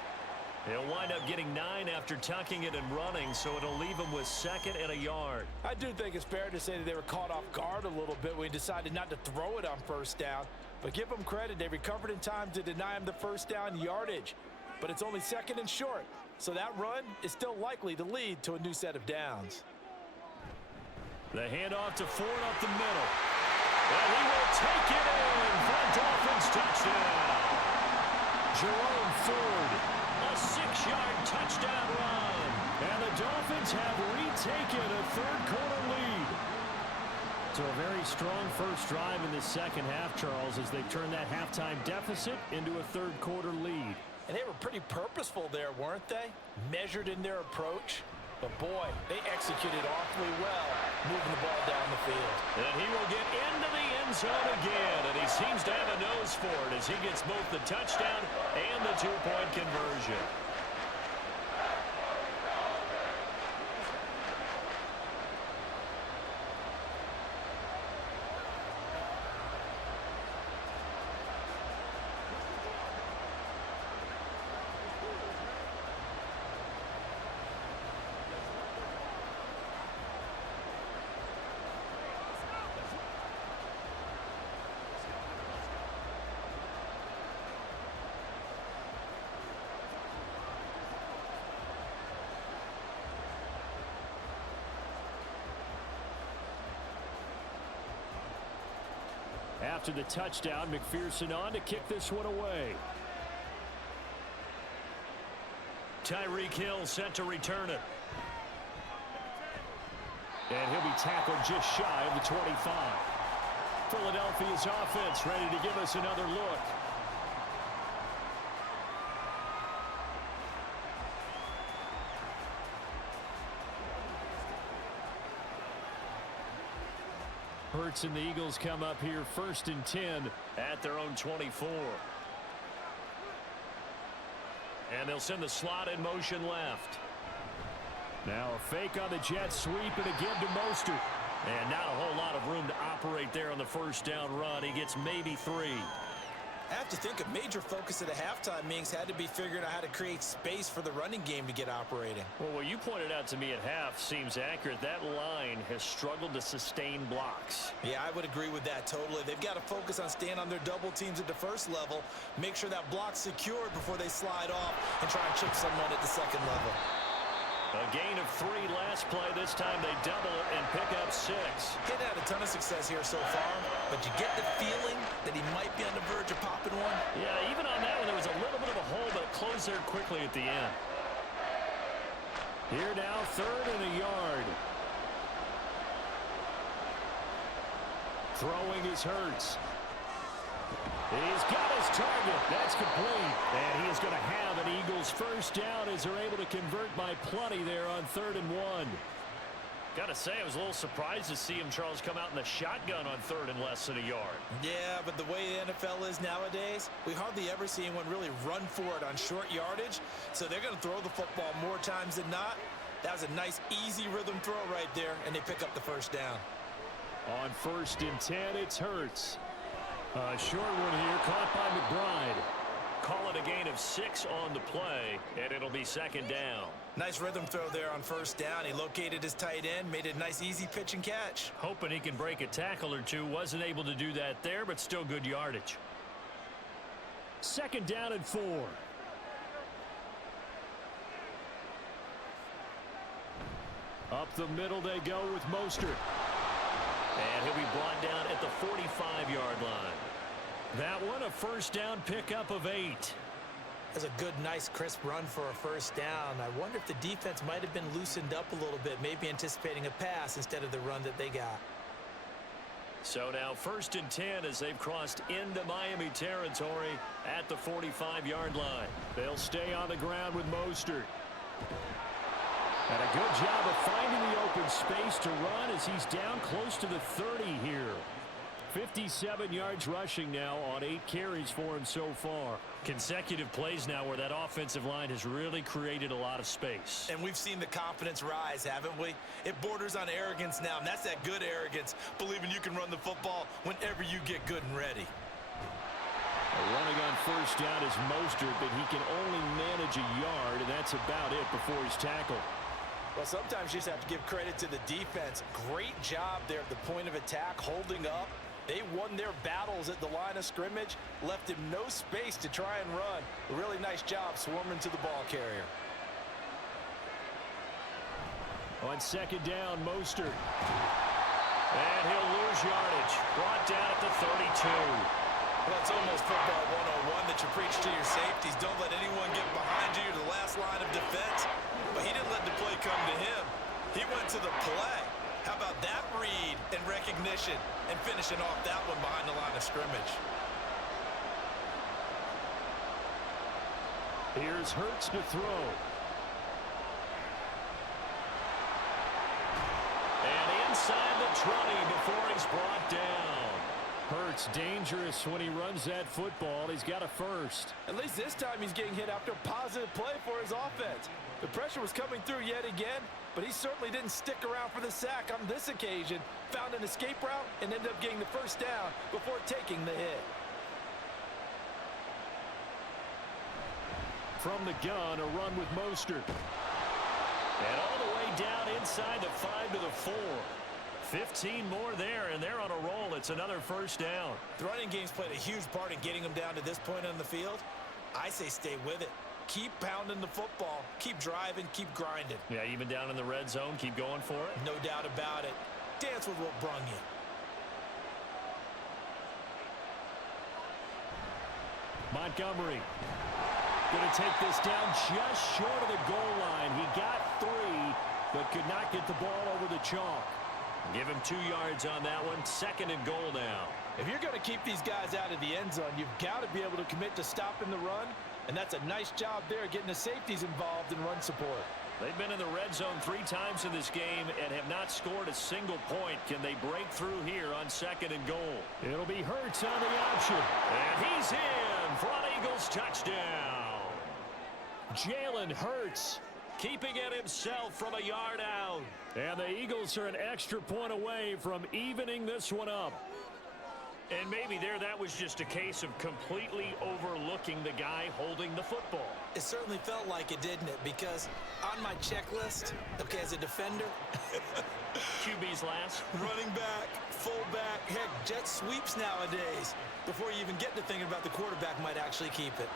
He'll wind up getting 9 after tucking it and running, so it'll leave him with 2nd and a yard. I do think it's fair to say that they were caught off guard a little bit when he decided not to throw it on first down. But give them credit, they recovered in time to deny him the first down yardage. But it's only 2nd and short, so that run is still likely to lead to a new set of downs. The handoff to Ford up the middle. And he will take it in for a Dolphins touchdown. Jerome Ford, a 6-yard touchdown run. And the Dolphins have retaken a third-quarter lead. So a very strong first drive in the second half, Charles, as they've turned that halftime deficit into a third-quarter lead. And they were pretty purposeful there, weren't they? Measured in their approach. But, boy, they executed awfully well, moving the ball down the field. And he will get into the end zone again, and he seems to have a nose for it as he gets both the touchdown and the two-point conversion. After the touchdown, McPherson on to kick this one away. Tyreek Hill set to return it. And he'll be tackled just shy of the 25. Philadelphia's offense ready to give us another look. Hurts and the Eagles come up here 1st and 10 at their own 24. And they'll send the slot in motion left. Now a fake on the jet sweep and again to Mostert. And not a whole lot of room to operate there on the first down run. He gets maybe 3. I have to think a major focus at the halftime meetings had to be figuring out how to create space for the running game to get operating. Well, what you pointed out to me at half seems accurate. That line has struggled to sustain blocks. Yeah, I would agree with that totally. They've got to focus on staying on their double teams at the first level, make sure that block's secured before they slide off and try and chip someone at the second level. A gain of 3 last play. This time they double it and pick up 6. He's had a ton of success here so far, but you get the feeling that he might be on the verge of popping one. Yeah, even on that one, there was a little bit of a hole, but it closed there quickly at the end. Here now, 3rd and a yard. Throwing is Hurts. He's got his target. That's complete. And he is going to have an Eagles first down as they're able to convert by plenty there on 3rd and 1. Got to say, I was a little surprised to see him, Charles, come out in the shotgun on 3rd and less than a yard. Yeah, but the way the NFL is nowadays, we hardly ever see anyone really run for it on short yardage. So they're going to throw the football more times than not. That was a nice, easy rhythm throw right there, and they pick up the first down. On 1st and 10, it's Hurts. A short one here, caught by McBride. Call it a gain of 6 on the play, and it'll be 2nd down. Nice rhythm throw there on first down. He located his tight end, made it a nice, easy pitch and catch. Hoping he can break a tackle or two. Wasn't able to do that there, but still good yardage. 2nd down and 4. Up the middle they go with Mostert. And he'll be brought down at the 45-yard line. That one, a first down pickup of 8. That's a good, nice, crisp run for a first down. I wonder if the defense might have been loosened up a little bit, maybe anticipating a pass instead of the run that they got. So now 1st and 10 as they've crossed into Miami territory at the 45-yard line. They'll stay on the ground with Mostert. And a good job of finding the open space to run as he's down close to the 30 here. 57 yards rushing now on 8 carries for him so far. Consecutive plays now where that offensive line has really created a lot of space. And we've seen the confidence rise, haven't we? It borders on arrogance now, and that's that good arrogance, believing you can run the football whenever you get good and ready. Running on first down is Mostert, but he can only manage a yard, and that's about it before he's tackled. Well, sometimes you just have to give credit to the defense. Great job there at the point of attack, holding up. They won their battles at the line of scrimmage, left him no space to try and run. A really nice job swarming to the ball carrier. On second down, Mostert. And he'll lose yardage. Brought down at the 32. Well, it's almost football 101 that you preach to your safeties. Don't let anyone get behind you to the last line of defense. But he didn't let the play come to him. He went to the play. How about that read and recognition and finishing off that one behind the line of scrimmage? Here's Hurts to throw. And inside the 20 before he's brought down. Hurts dangerous when he runs that football. He's got a first. At least this time he's getting hit after a positive play for his offense. The pressure was coming through yet again, but he certainly didn't stick around for the sack on this occasion. Found an escape route and ended up getting the first down before taking the hit. From the gun, a run with Mostert. And all the way down inside the 5 to the 4. 15 more there, and they're on a roll. It's another first down. The running game's played a huge part in getting them down to this point on the field. I say stay with it. Keep pounding the football. Keep driving. Keep grinding. Yeah, even down in the red zone, keep going for it. No doubt about it. Dance with what brung you. Montgomery going to take this down just short of the goal line. He got 3, but could not get the ball over the chalk. Give him 2 yards on that one. Second and goal now. If you're going to keep these guys out of the end zone, you've got to be able to commit to stopping the run. And that's a nice job there, getting the safeties involved in run support. They've been in the red zone 3 times in this game and have not scored a single point. Can they break through here on second and goal? It'll be Hurts on the option. And he's in for an Eagles touchdown. Jalen Hurts keeping it himself from a yard out. And the Eagles are an extra point away from evening this one up. And maybe that was just a case of completely overlooking the guy holding the football. It certainly felt like it, didn't it? Because on my checklist, okay, as a defender, QB's last. Running back, fullback, heck, jet sweeps nowadays. Before you even get to thinking about the quarterback might actually keep it.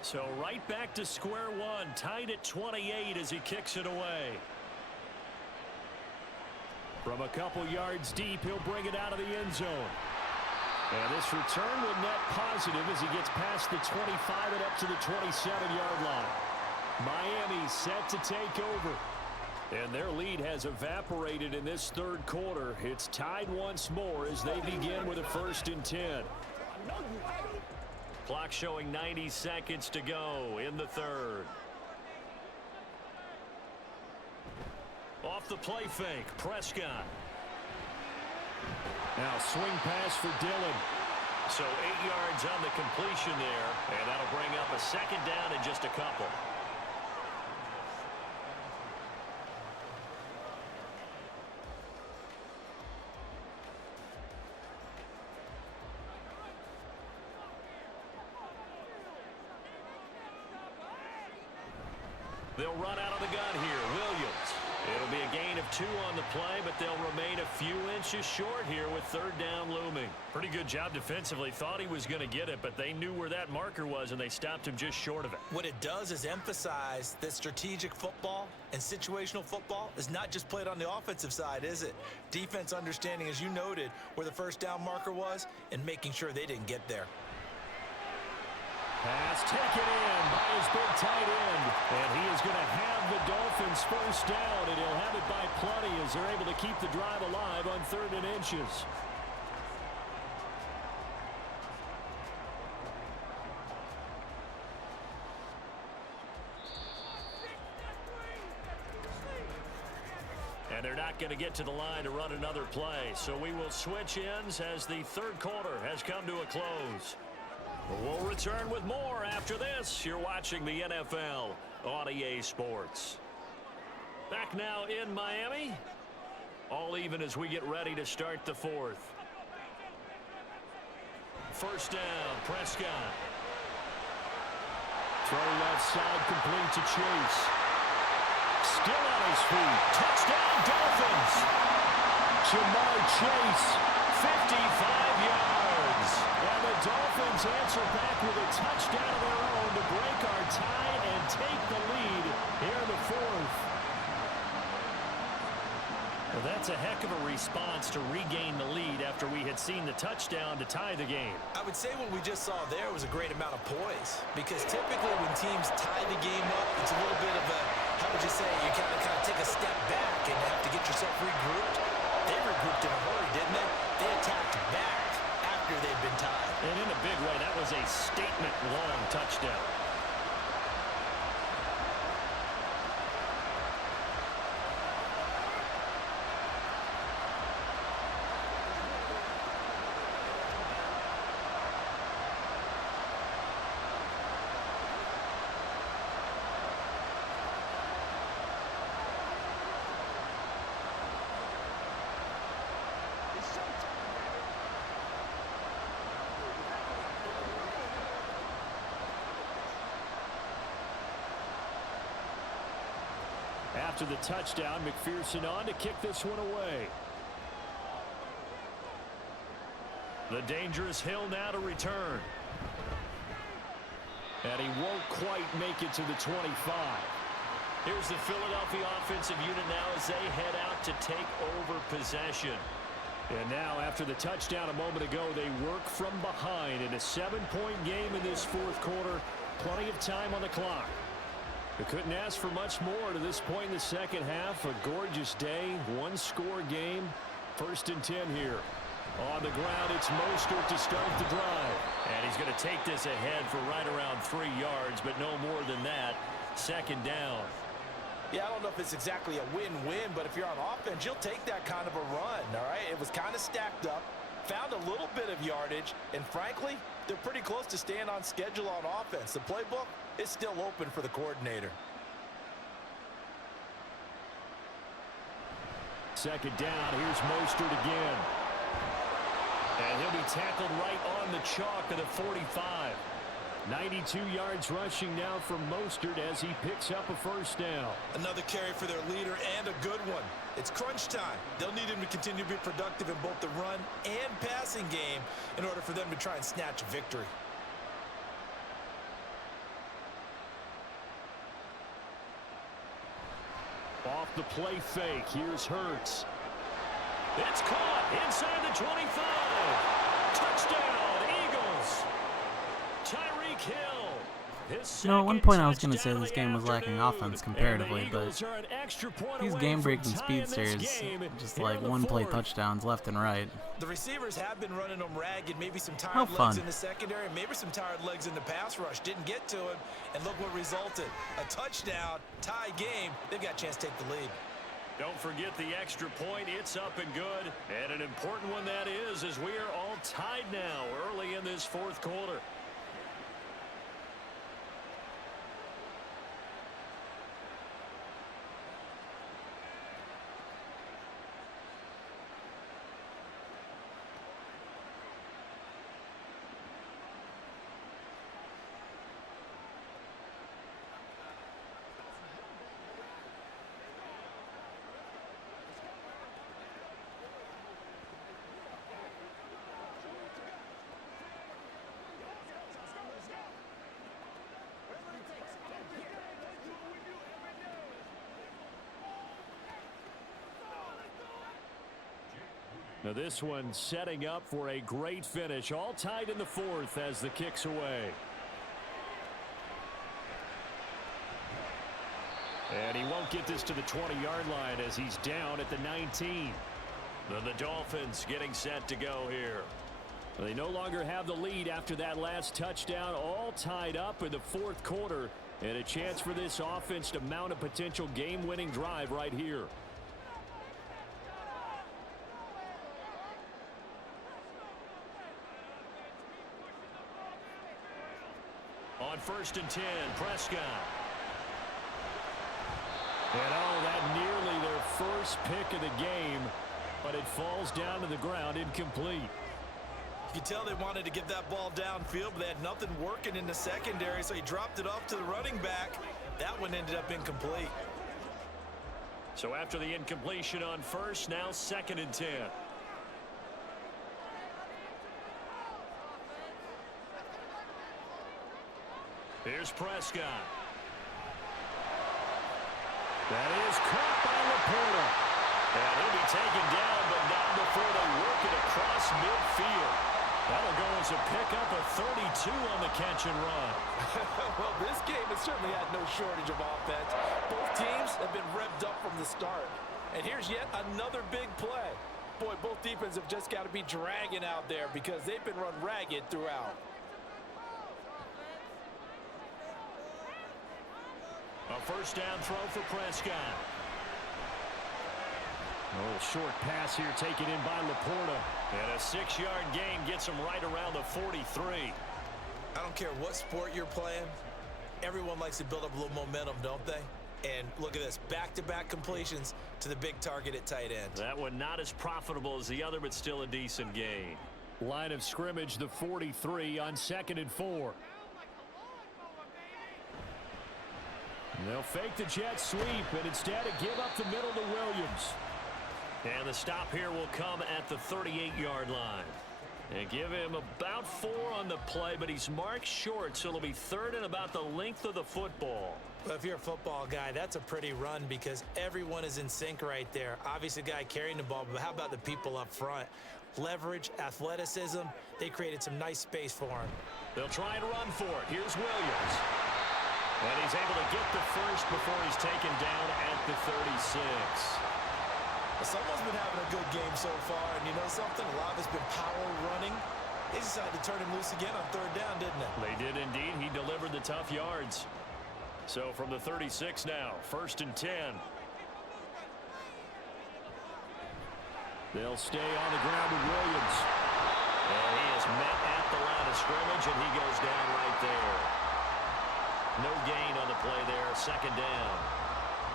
So right back to square one, tied at 28 as he kicks it away. From a couple yards deep, he'll bring it out of the end zone. And this return will net positive as he gets past the 25 and up to the 27-yard line. Miami set to take over. And their lead has evaporated in this third quarter. It's tied once more as they begin with a 1st and 10. Clock showing 90 seconds to go in the third. Off the play fake, Prescott. Now swing pass for Dillon. So 8 yards on the completion there, and that'll bring up a second down in just a couple. They'll run out of the gun here. Williams. It'll be a gain of 2 on the play, but they'll remain a few inches short here with 3rd down looming. Pretty good job defensively. Thought he was going to get it, but they knew where that marker was, and they stopped him just short of it. What it does is emphasize that strategic football and situational football is not just played on the offensive side, is it? Defense understanding, as you noted, where the 1st down marker was and making sure they didn't get there. Pass taken in by by his big tight end. And he is going to have the Dolphins first down, and he'll have it by plenty as they're able to keep the drive alive on 3rd and inches. And they're not going to get to the line to run another play. So we will switch ends as the 3rd quarter has come to a close. We'll return with more after this. You're watching the NFL on EA Sports. Back now in Miami. All even as we get ready to start the 4th. First down, Prescott. Throw left side complete to Chase. Still on his feet. Touchdown, Dolphins. Jamar Chase, 55 yards. And the Dolphins answer back with a touchdown of their own to break our tie and take the lead here in the 4th. Well, that's a heck of a response to regain the lead after we had seen the touchdown to tie the game. I would say what we just saw there was a great amount of poise, because typically when teams tie the game up, it's a little bit of a, how would you say, you kind of take a step back and have to get yourself regrouped. They regrouped in a hurry, didn't they? They attacked back after they'd been tied. And in a big way, that was a statement-long touchdown. After the touchdown, McPherson on to kick this one away. The dangerous Hill now to return. And he won't quite make it to the 25. Here's the Philadelphia offensive unit now as they head out to take over possession. And now, after the touchdown a moment ago, they work from behind in a 7-point game in this 4th quarter. Plenty of time on the clock. We couldn't ask for much more to this point in the second half. A gorgeous day, one-score game. 1st and 10 here. On the ground, it's Mostert to start the drive. And he's going to take this ahead for right around 3 yards, but no more than that. 2nd down. Yeah, I don't know if it's exactly a win-win, but if you're on offense, you'll take that kind of a run, all right? It was kind of stacked up, found a little bit of yardage, and frankly, they're pretty close to staying on schedule on offense. The playbook is still open for the coordinator. 2nd down, here's Mostert again. And he'll be tackled right on the chalk of the 45. 92 yards rushing now from Mostert as he picks up a 1st down. Another carry for their leader, and a good one. It's crunch time. They'll need him to continue to be productive in both the run and passing game in order for them to try and snatch a victory. Off the play fake, here's Hurts. It's caught inside the 25. Touchdown, Eagles. Tyreek Hill. No, at one point I was going to say this game was lacking offense comparatively, but these game-breaking speedsters, just like one-play touchdowns left and right. The receivers have been running them ragged, maybe some tired legs in the secondary, maybe some tired legs in the pass rush. Didn't get to him, and look what resulted. A touchdown, tie game. They've got a chance to take the lead. Don't forget the extra point. It's up and good. And an important one that is, as we are all tied now early in this 4th quarter. Now this one setting up for a great finish. All tied in the 4th as the kick's away. And he won't get this to the 20-yard line as he's down at the 19. The Dolphins getting set to go here. They no longer have the lead after that last touchdown, all tied up in the fourth quarter, and a chance for this offense to mount a potential game-winning drive right here. On 1st and 10, Prescott. And that nearly their first pick of the game, but it falls down to the ground incomplete. You can tell they wanted to get that ball downfield, but they had nothing working in the secondary, so he dropped it off to the running back. That one ended up incomplete. So after the incompletion on 1st, now 2nd and 10. Here's Prescott. That is caught by Laporta. And he'll be taken down, but not before they work it across midfield. That'll go as a pickup of 32 on the catch and run. Well, this game has certainly had no shortage of offense. Both teams have been revved up from the start. And here's yet another big play. Boy, both defenses have just got to be dragging out there because they've been run ragged throughout. A 1st down throw for Prescott. A little short pass here taken in by Laporta. And a 6-yard gain gets him right around the 43. I don't care what sport you're playing. Everyone likes to build up a little momentum, don't they? And look at this, back-to-back completions to the big target at tight end. That one not as profitable as the other, but still a decent gain. Line of scrimmage, the 43 on 2nd and 4. They'll fake the jet sweep, and instead give up the middle to Williams. And the stop here will come at the 38-yard line. And give him about 4 on the play, but he's marked short, so it'll be 3rd and about the length of the football. Well, if you're a football guy, that's a pretty run because everyone is in sync right there. Obviously, the guy carrying the ball, but how about the people up front? Leverage, athleticism, they created some nice space for him. They'll try and run for it. Here's Williams. And he's able to get the first before he's taken down at the 36. Someone's been having a good game so far, and you know something? A lot of it's been power running. They decided to turn him loose again on 3rd down, didn't they? They did indeed. He delivered the tough yards. So from the 36 now, 1st and 10. They'll stay on the ground with Williams. And he is met at the line of scrimmage, and he goes down right there. No gain on the play there, 2nd down.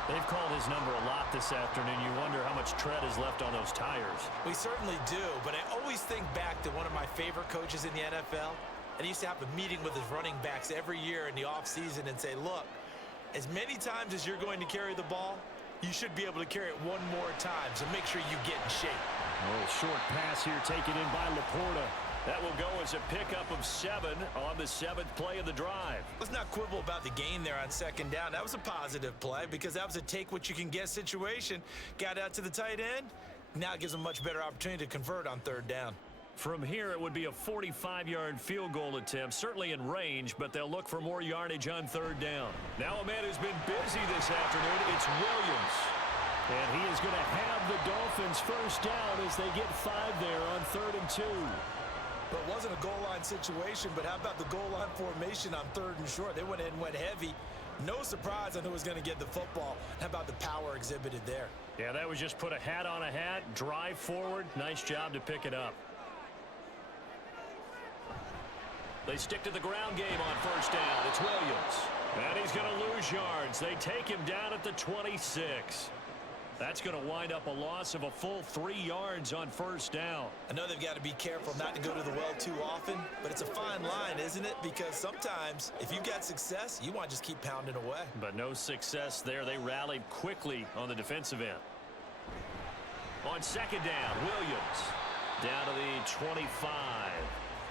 They've called his number a lot this afternoon. You wonder how much tread is left on those tires. We certainly do, but I always think back to one of my favorite coaches in the NFL. And he used to have a meeting with his running backs every year in the offseason and say, look, as many times as you're going to carry the ball, you should be able to carry it one more time, so make sure you get in shape. A little short pass here taken in by Laporta. That will go as a pickup of 7 on the 7th play of the drive. Let's not quibble about the gain there on 2nd down. That was a positive play because that was a take-what-you-can-get situation. Got out to the tight end. Now it gives them a much better opportunity to convert on 3rd down. From here, it would be a 45-yard field goal attempt, certainly in range, but they'll look for more yardage on 3rd down. Now a man who's been busy this afternoon, it's Williams. And he is going to have the Dolphins 1st down as they get 5 there on 3rd and 2. But it wasn't a goal line situation, but how about the goal line formation on 3rd and short? They went in, went heavy. No surprise on who was going to get the football. How about the power exhibited there? Yeah, that was just put a hat on a hat, drive forward. Nice job to pick it up. They stick to the ground game on 1st down. It's Williams. And he's going to lose yards. They take him down at the 26. That's going to wind up a loss of a full 3 yards on 1st down. I know they've got to be careful not to go to the well too often, but it's a fine line, isn't it? Because sometimes if you've got success, you want to just keep pounding away. But no success there. They rallied quickly on the defensive end. On 2nd down, Williams down to the 25.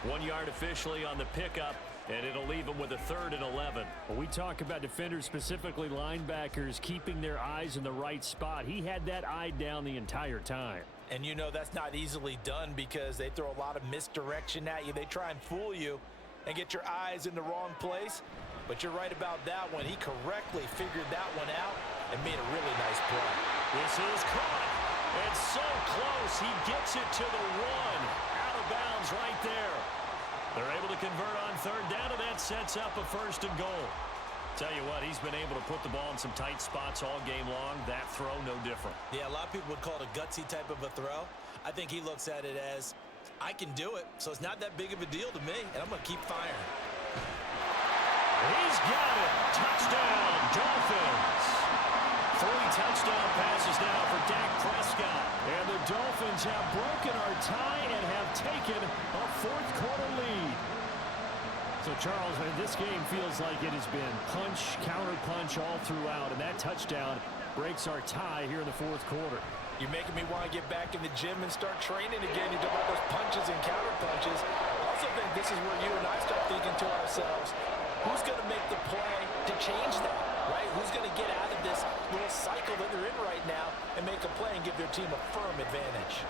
1 yard officially on the pickup, and it'll leave them with a 3rd and 11. Well, we talk about defenders, specifically linebackers, keeping their eyes in the right spot. He had that eye down the entire time. And you know that's not easily done because they throw a lot of misdirection at you. They try and fool you. and get your eyes in the wrong place. But you're right about that one. He correctly figured that one out and made a really nice play. This is caught. It's so close. He gets it to the one. Out of bounds right there. They're able to convert on third down, and that sets up a 1st and goal. Tell you what, he's been able to put the ball in some tight spots all game long. That throw, no different. Yeah, a lot of people would call it a gutsy type of a throw. I think he looks at it as, I can do it, so it's not that big of a deal to me, and I'm going to keep firing. He's got it. Touchdown, Dolphins. 3 touchdown passes now for Dak Prescott. And the Dolphins have broken our tie and have taken a 4th quarter lead. So, Charles, this game feels like it has been punch, counter-punch all throughout, and that touchdown breaks our tie here in the 4th quarter. You're making me want to get back in the gym and start training again. You talk about those punches and counter-punches. I also think this is where you and I start thinking to ourselves, who's going to make the play to change that, right? Who's going to get out of this little cycle that they're in right now and make a play and give their team a firm advantage?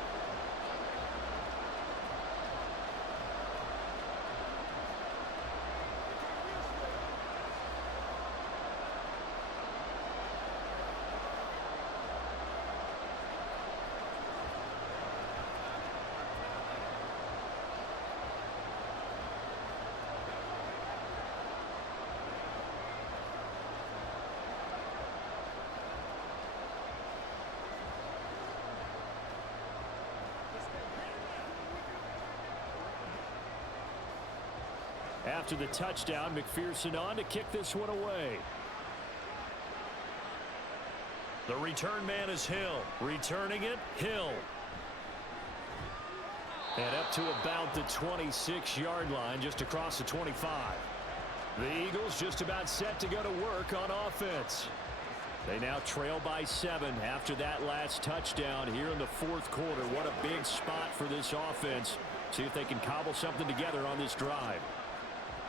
After the touchdown, McPherson on to kick this one away. The return man is Hill. Returning it, Hill. And up to about the 26-yard line, just across the 25. The Eagles just about set to go to work on offense. They now trail by 7 after that last touchdown here in the 4th quarter. What a big spot for this offense. See if they can cobble something together on this drive.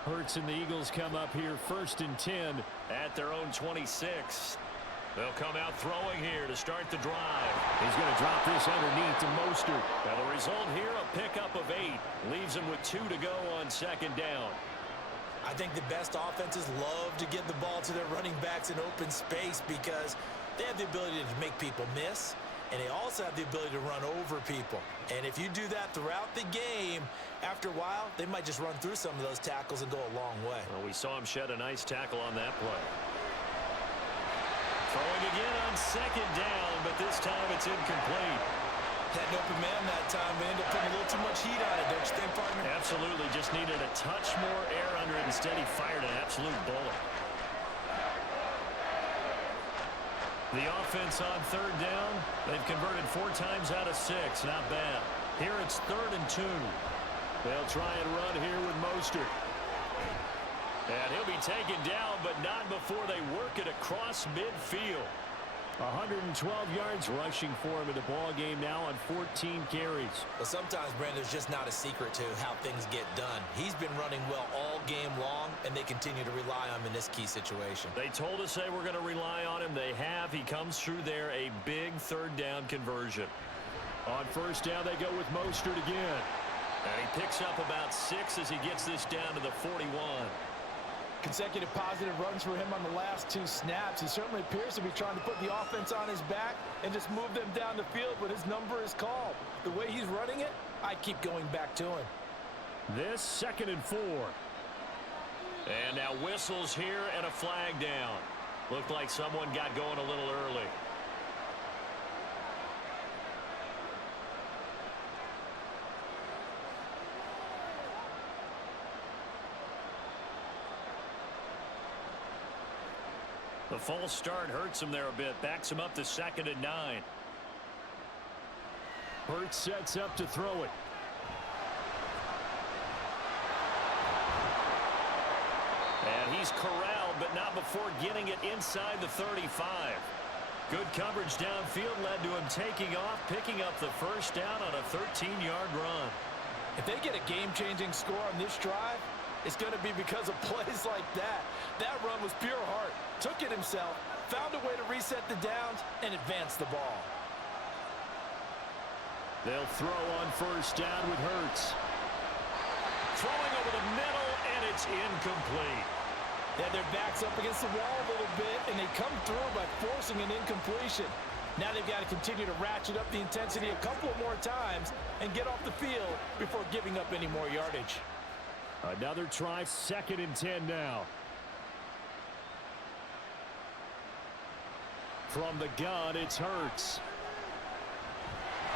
Hurts and the Eagles come up here 1st and 10 at their own 26. They'll come out throwing here to start the drive. He's going to drop this underneath to Mostert. Now the result here, a pickup of 8. Leaves him with 2 to go on 2nd down. I think the best offenses love to get the ball to their running backs in open space because they have the ability to make people miss, and they also have the ability to run over people. And if you do that throughout the game, after a while, they might just run through some of those tackles and go a long way. Well, we saw him shed a nice tackle on that play. Throwing again on 2nd down, but this time it's incomplete. Had an open man that time. They ended up putting a little too much heat on it, don't you think, partner? Absolutely. Just needed a touch more air under it. Instead, he fired an absolute bullet. The offense on 3rd down, they've converted 4 times out of 6. Not bad. Here it's 3rd and 2. They'll try and run here with Mostert. And he'll be taken down, but not before they work it across midfield. 112 yards rushing for him in the ball game now on 14 carries. Well, sometimes, Brandon, there's just not a secret to how things get done. He's been running well all game long, and they continue to rely on him in this key situation. They told us they were going to rely on him. They have. He comes through there, a big 3rd down conversion. On 1st down, they go with Mostert again. And he picks up about 6 as he gets this down to the 41. Consecutive positive runs for him on the last 2 snaps. He certainly appears to be trying to put the offense on his back and just move them down the field when his number is called. The way he's running it, I keep going back to him. This 2nd and 4. And now whistles here and a flag down. Looked like someone got going a little early. The false start hurts him there a bit. Backs him up to 2nd and 9. Hurts sets up to throw it. And he's corralled, but not before getting it inside the 35. Good coverage downfield led to him taking off, picking up the 1st down on a 13-yard run. If they get a game-changing score on this drive, it's going to be because of plays like that. That run was pure heart. Took it himself, found a way to reset the downs, and advance the ball. They'll throw on 1st down with Hurts. Throwing over the middle, and It's incomplete. Yeah, their back's up against the wall a little bit, and they come through by forcing an incompletion. Now they've got to continue to ratchet up the intensity a couple of more times and get off the field before giving up any more yardage. Another try, 2nd and 10 now. From the gun, it's Hurts.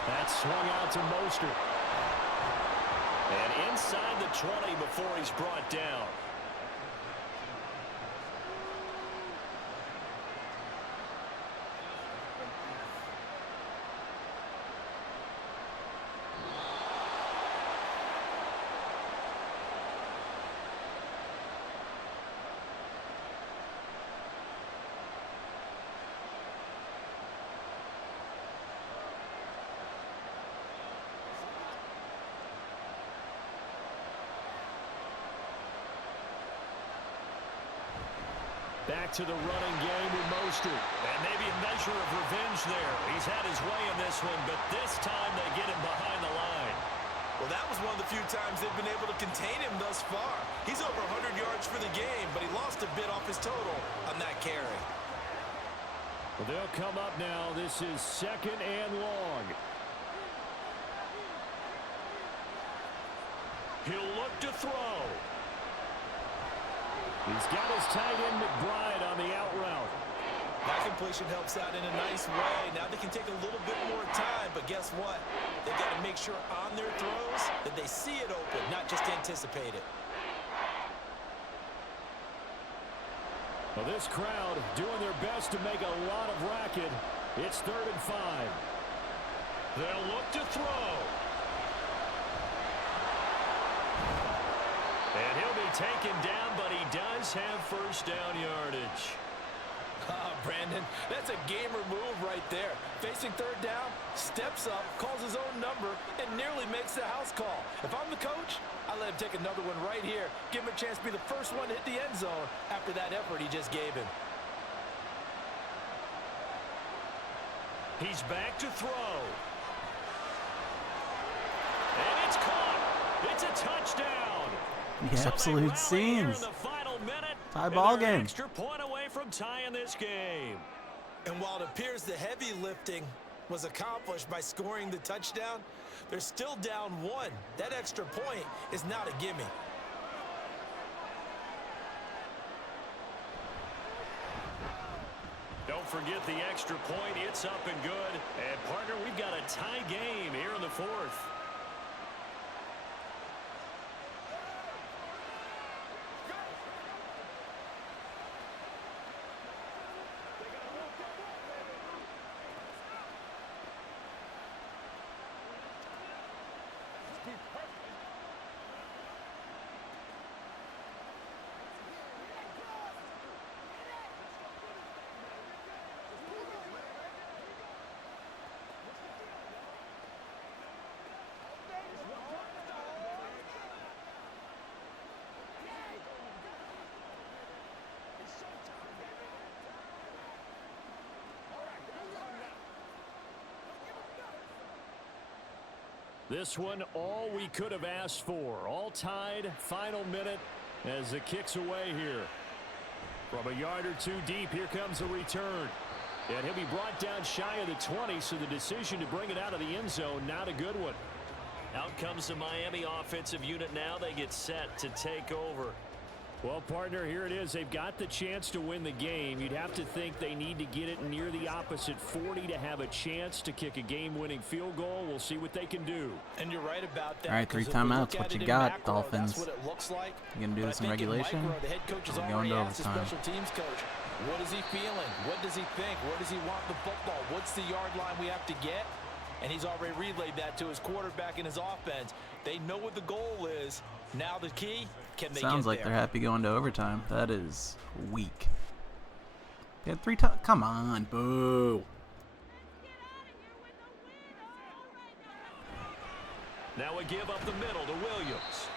That's swung out to Mostert. And inside the 20 before he's brought down. Back to the running game with Mostert. And maybe a measure of revenge there. He's had his way in this one, but this time they get him behind the line. Well, that was one of the few times they've been able to contain him thus far. He's over 100 yards for the game, but he lost a bit off his total on that carry. Well, they'll come up now. This is 2nd and long. He'll look to throw. He's got his tight end McBride on the out route. That completion helps out in a nice way. Now they can take a little bit more time, but guess what? They've got to make sure on their throws that they see it open, not just anticipate it. Well, this crowd doing their best to make a lot of racket. It's 3rd and 5. They'll look to throw. And he'll be taken down, but he does have first down yardage. Brandon, that's a gamer move right there. Facing 3rd down, steps up, calls his own number, and nearly makes the house call. If I'm the coach, I let him take another one right here. Give him a chance to be the first one to hit the end zone after that effort he just gave him. He's back to throw. And it's caught. It's a touchdown. The absolute scenes. Tie ball game. Extra point away from tying this game. And while it appears the heavy lifting was accomplished by scoring the touchdown, they're still down 1. That extra point is not a gimme. Don't forget the extra point. It's up and good. And partner, we've got a tie game here in the 4th. This one, all we could have asked for. All tied, final minute as it kicks away here. From a yard or two deep, here comes a return. And he'll be brought down shy of the 20, so the decision to bring it out of the end zone, not a good one. Out comes the Miami offensive unit now. They get set to take over. Well, partner, here it is. They've got the chance to win the game. You'd have to think they need to get it near the opposite 40 to have a chance to kick a game-winning field goal. We'll see what they can do. And you're right about that. All right, 3 timeouts. What you got, macro, Dolphins? That's what it looks like. You going to do this in regulation? Micro, the head coach is We're already going to asked the overtime. special teams coach. What is he feeling? What does he think? Where does he want the football? What's the yard line we have to get? And he's already relayed that to his quarterback and his offense. They know what the goal is. Now the key, can they Sounds get like there? they're happy going to overtime. That is weak. They had 3 times. Come on, boo. Now a give up the middle to Williams.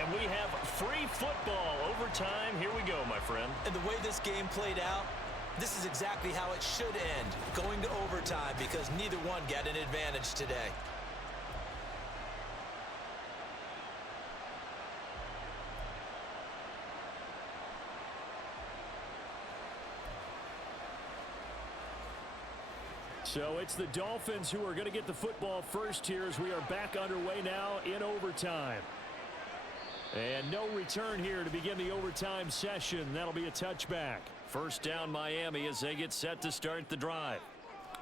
And we have free football overtime. Here we go, my friend. And the way this game played out, this is exactly how it should end, going to overtime, because neither one got an advantage today. So it's the Dolphins who are going to get the football first here as we are back underway now in overtime. And no return here to begin the overtime session. That'll be a touchback. First down Miami as they get set to start the drive.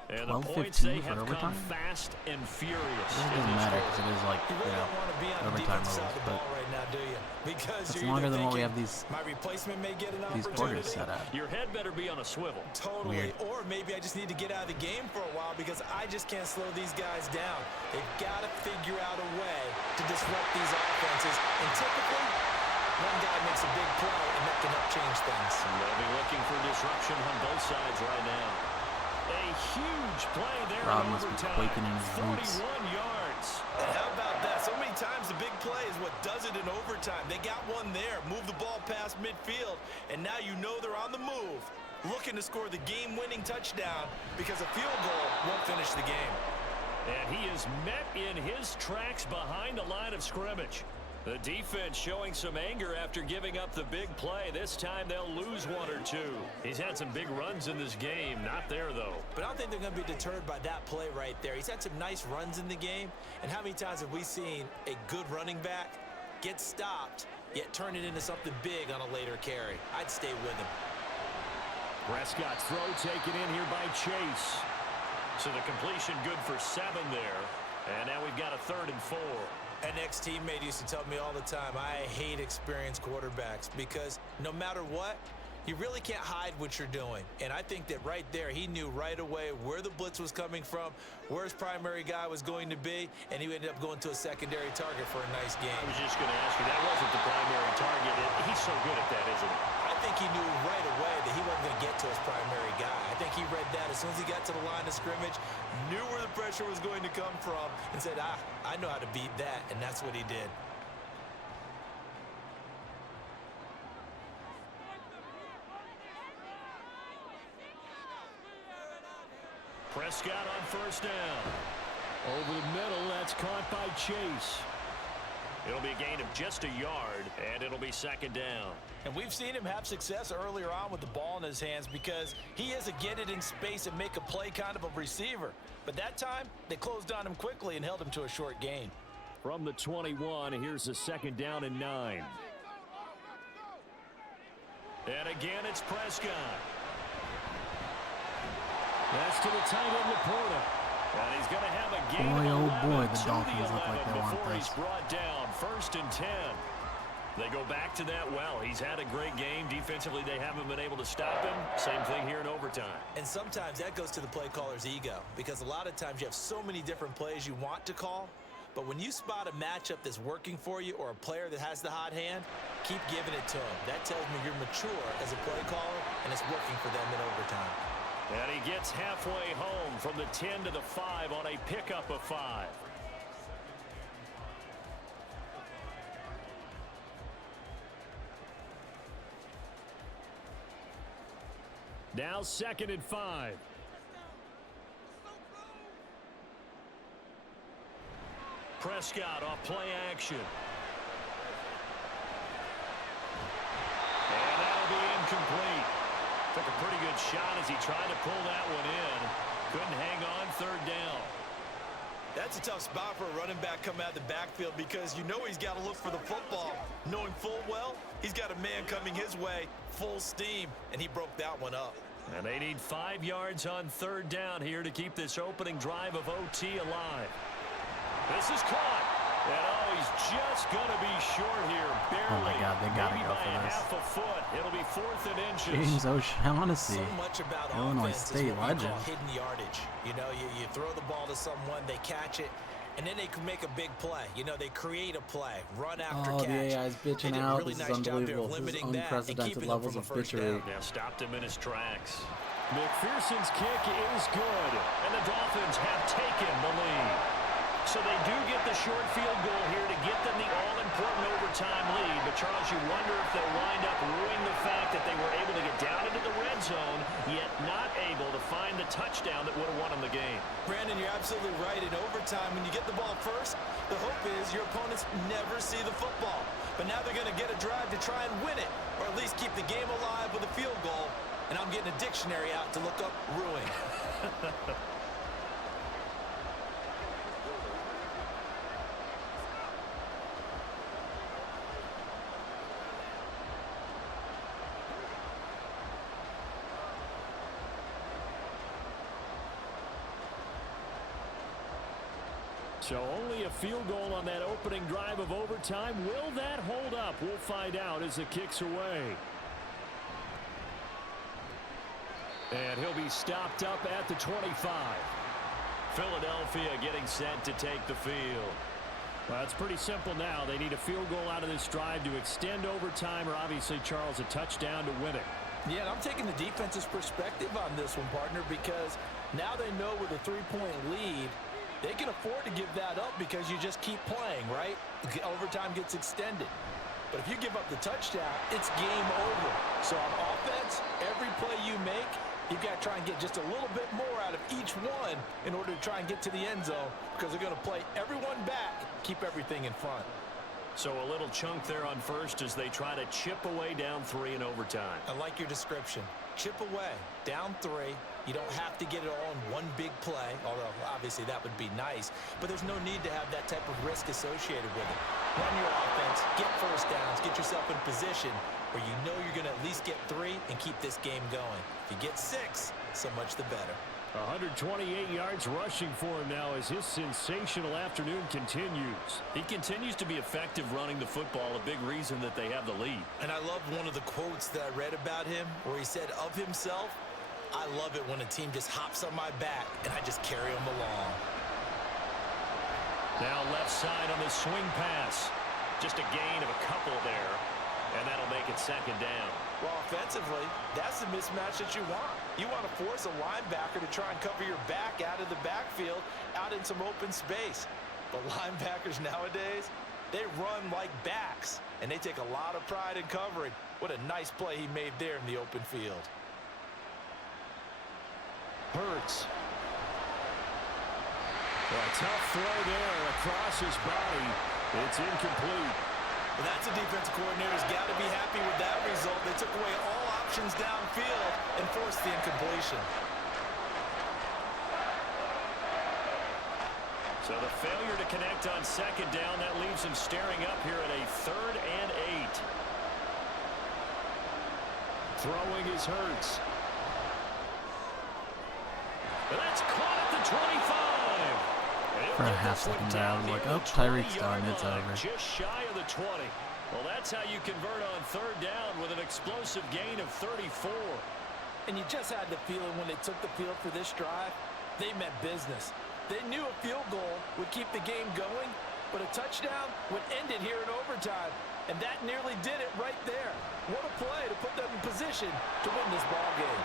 And the points they have come fast and furious. It doesn't matter because it is like, you really don't want to be on the overtime defensive side of the rules, ball right now, do you? Because it's you're longer either than what we thinking, have these my replacement may get an quarters opportunity. set up. Your head better be on a swivel. Totally. Weird. Or maybe I just need to get out of the game for a while because I just can't slow these guys down. They've got to figure out a way to disrupt these offenses. And typically, one guy makes a big play, and that can help change things. They'll be looking for disruption on both sides right now. A huge play there. Rob must be quaking in his boots. 41 yards. And how about that? So many times the big play is what does it in overtime. They got one there, move the ball past midfield, and now you know they're on the move, looking to score the game-winning touchdown because a field goal won't finish the game. And he is met in his tracks behind the line of scrimmage. The defense showing some anger after giving up the big play. This time they'll lose one or two. He's had some big runs in this game. Not there, though. But I don't think they're going to be deterred by that play right there. He's had some nice runs in the game. And how many times have we seen a good running back get stopped, yet turn it into something big on a later carry? I'd stay with him. Prescott's throw taken in here by Chase. So the completion good for 7 there. And now we've got a 3rd and 4. An ex-teammate used to tell me all the time, I hate experienced quarterbacks because no matter what, you really can't hide what you're doing. And I think that right there, he knew right away where the blitz was coming from, where his primary guy was going to be, and he ended up going to a secondary target for a nice game. I was just going to ask you, that wasn't the primary target. He's so good at that, isn't he? I think he knew right away that he wasn't going to get to his primary guy. I think he read that as soon as he got to the line of scrimmage, knew where the pressure was going to come from, and said, I know how to beat that, and that's what he did. Prescott on first down. Over the middle, that's caught by Chase. It'll be a gain of just a yard, and it'll be 2nd down. And we've seen him have success earlier on with the ball in his hands because he is a get it in space and make a play kind of a receiver. But that time, they closed on him quickly and held him to a short gain. From the 21, here's a 2nd down and 9. And again, it's Prescott. That's to the tight end, Laporta. And he's going to have a gain Boy, of 11 oh boy, the to Dolphins look like they want before this. he's brought down. 1st and 10. They go back to that well. He's had a great game. Defensively, they haven't been able to stop him. Same thing here in overtime. And sometimes that goes to the play caller's ego because a lot of times you have so many different plays you want to call. But when you spot a matchup that's working for you or a player that has the hot hand, keep giving it to him. That tells me you're mature as a play caller, and it's working for them in overtime. And he gets halfway home from the 10 to the 5 on a pickup of 5. Now 2nd and 5. Prescott off play action. And that'll be incomplete. Took a pretty good shot as he tried to pull that one in. Couldn't hang on 3rd down. That's a tough spot for a running back coming out of the backfield because you know he's got to look for the football. Knowing full well, he's got a man coming his way, full steam, and he broke that one up. And they need 5 yards on 3rd down here to keep this opening drive of OT alive. This is caught. And oh, he's just going to be short here, barely. Oh my God, they gotta Maybe go by for this. half a foot. It'll be 4th and inches. James O'Shaughnessy, So much about Illinois offense State is what we legend. call hidden yardage. You know, you throw the ball to someone, they catch it, and then they can make a big play. You know, they create a play, run after Oh, catch. the AI's They bitching did a out. really This is nice job there of unbelievable. This is limiting that and unprecedented keeping them levels from of a first bitchery. down. Now stopped him in his tracks. McPherson's kick is good, and the Dolphins have taken the lead. So they do get the short field goal here to get them the all-important overtime lead. But, Charles, you wonder if they'll wind up ruining the fact that they were able to get down into the red zone, yet not able to find the touchdown that would have won them the game. Brandon, you're absolutely right. In overtime, when you get the ball first, the hope is your opponents never see the football. But now they're going to get a drive to try and win it, or at least keep the game alive with a field goal. And I'm getting a dictionary out to look up ruin. So only a field goal on that opening drive of overtime. Will that hold up? We'll find out as it kicks away. And he'll be stopped up at the 25. Philadelphia getting set to take the field. Well, it's pretty simple now. They need a field goal out of this drive to extend overtime, or obviously, Charles, a touchdown to win it. Yeah, and I'm taking the defense's perspective on this one, partner, because now they know with a 3-point lead, they can afford to give that up because you just keep playing, right? Overtime gets extended. But if you give up the touchdown, it's game over. So on offense, every play you make, you've got to try and get just a little bit more out of each one in order to try and get to the end zone, because they're going to play everyone back, keep everything in front. So a little chunk there on first as they try to chip away down 3 in overtime. I like your description. Chip away, down 3. You don't have to get it all in one big play, although obviously that would be nice. But there's no need to have that type of risk associated with it. Run your offense, get first downs, get yourself in a position where you know you're going to at least get 3 and keep this game going. If you get 6, so much the better. 128 yards rushing for him now as his sensational afternoon continues. He continues to be effective running the football, a big reason that they have the lead. And I love one of the quotes that I read about him where he said of himself, "I love it when a team just hops on my back and I just carry them along." Now left side on the swing pass. Just a gain of a couple there, and that'll make it second down. Well, offensively, that's the mismatch that you want. You want to force a linebacker to try and cover your back out of the backfield, out in some open space. But linebackers nowadays, they run like backs, and they take a lot of pride in covering. What a nice play he made there in the open field. Hurts. A tough throw there across his body. It's incomplete. Well, that's a defensive coordinator's got to be happy with that result. They took away all options downfield and forced the incompletion. So the failure to connect on second down, that leaves him staring up here at a 3rd and 8. Throwing is Hurts. That's caught at the 25. For a half second there, I was like, oh, Tyreek's done, it's over. Just shy of the 20. Well, that's how you convert on 3rd down with an explosive gain of 34. And you just had the feeling when they took the field for this drive, they meant business. They knew a field goal would keep the game going, but a touchdown would end it here in overtime. And that nearly did it right there. What a play to put them in position to win this ball game.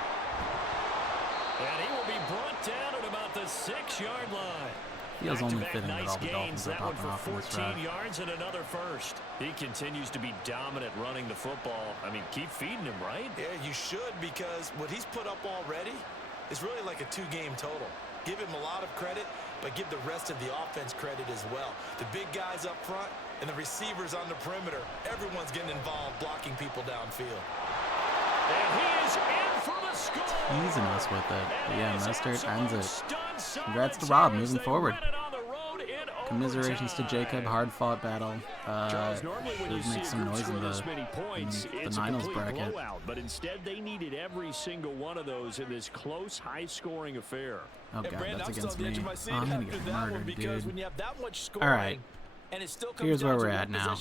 And he will be brought down at about the 6-yard line. Feels only fitting that nice all the Dolphins are that one popping for off in this 14 drive. yards and another first. He continues to be dominant running the football. I mean, keep feeding him, right? Yeah, you should, because what he's put up already is really like a 2-game total. Give him a lot of credit, but give the rest of the offense credit as well. The big guys up front and the receivers on the perimeter, everyone's getting involved blocking people downfield. And he is in for the score. Teasing us with it. But yeah, Mostert ends it. Congrats to Rob moving forward. Commiserations to Jacob. Hard-fought battle. Should make some noise in the Niners bracket. But instead, they needed every single one of those in this close, high-scoring affair. Oh, God, that's against me. Oh, I'm going to get murdered, dude. All right. Here's where we're at now.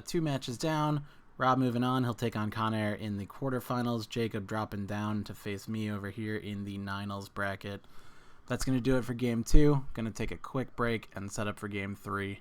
2 matches down. Rob moving on. He'll take on Conair in the quarterfinals. Jacob dropping down to face me over here in the Niners bracket. That's going to do it for Game 2. Going to take a quick break and set up for Game 3.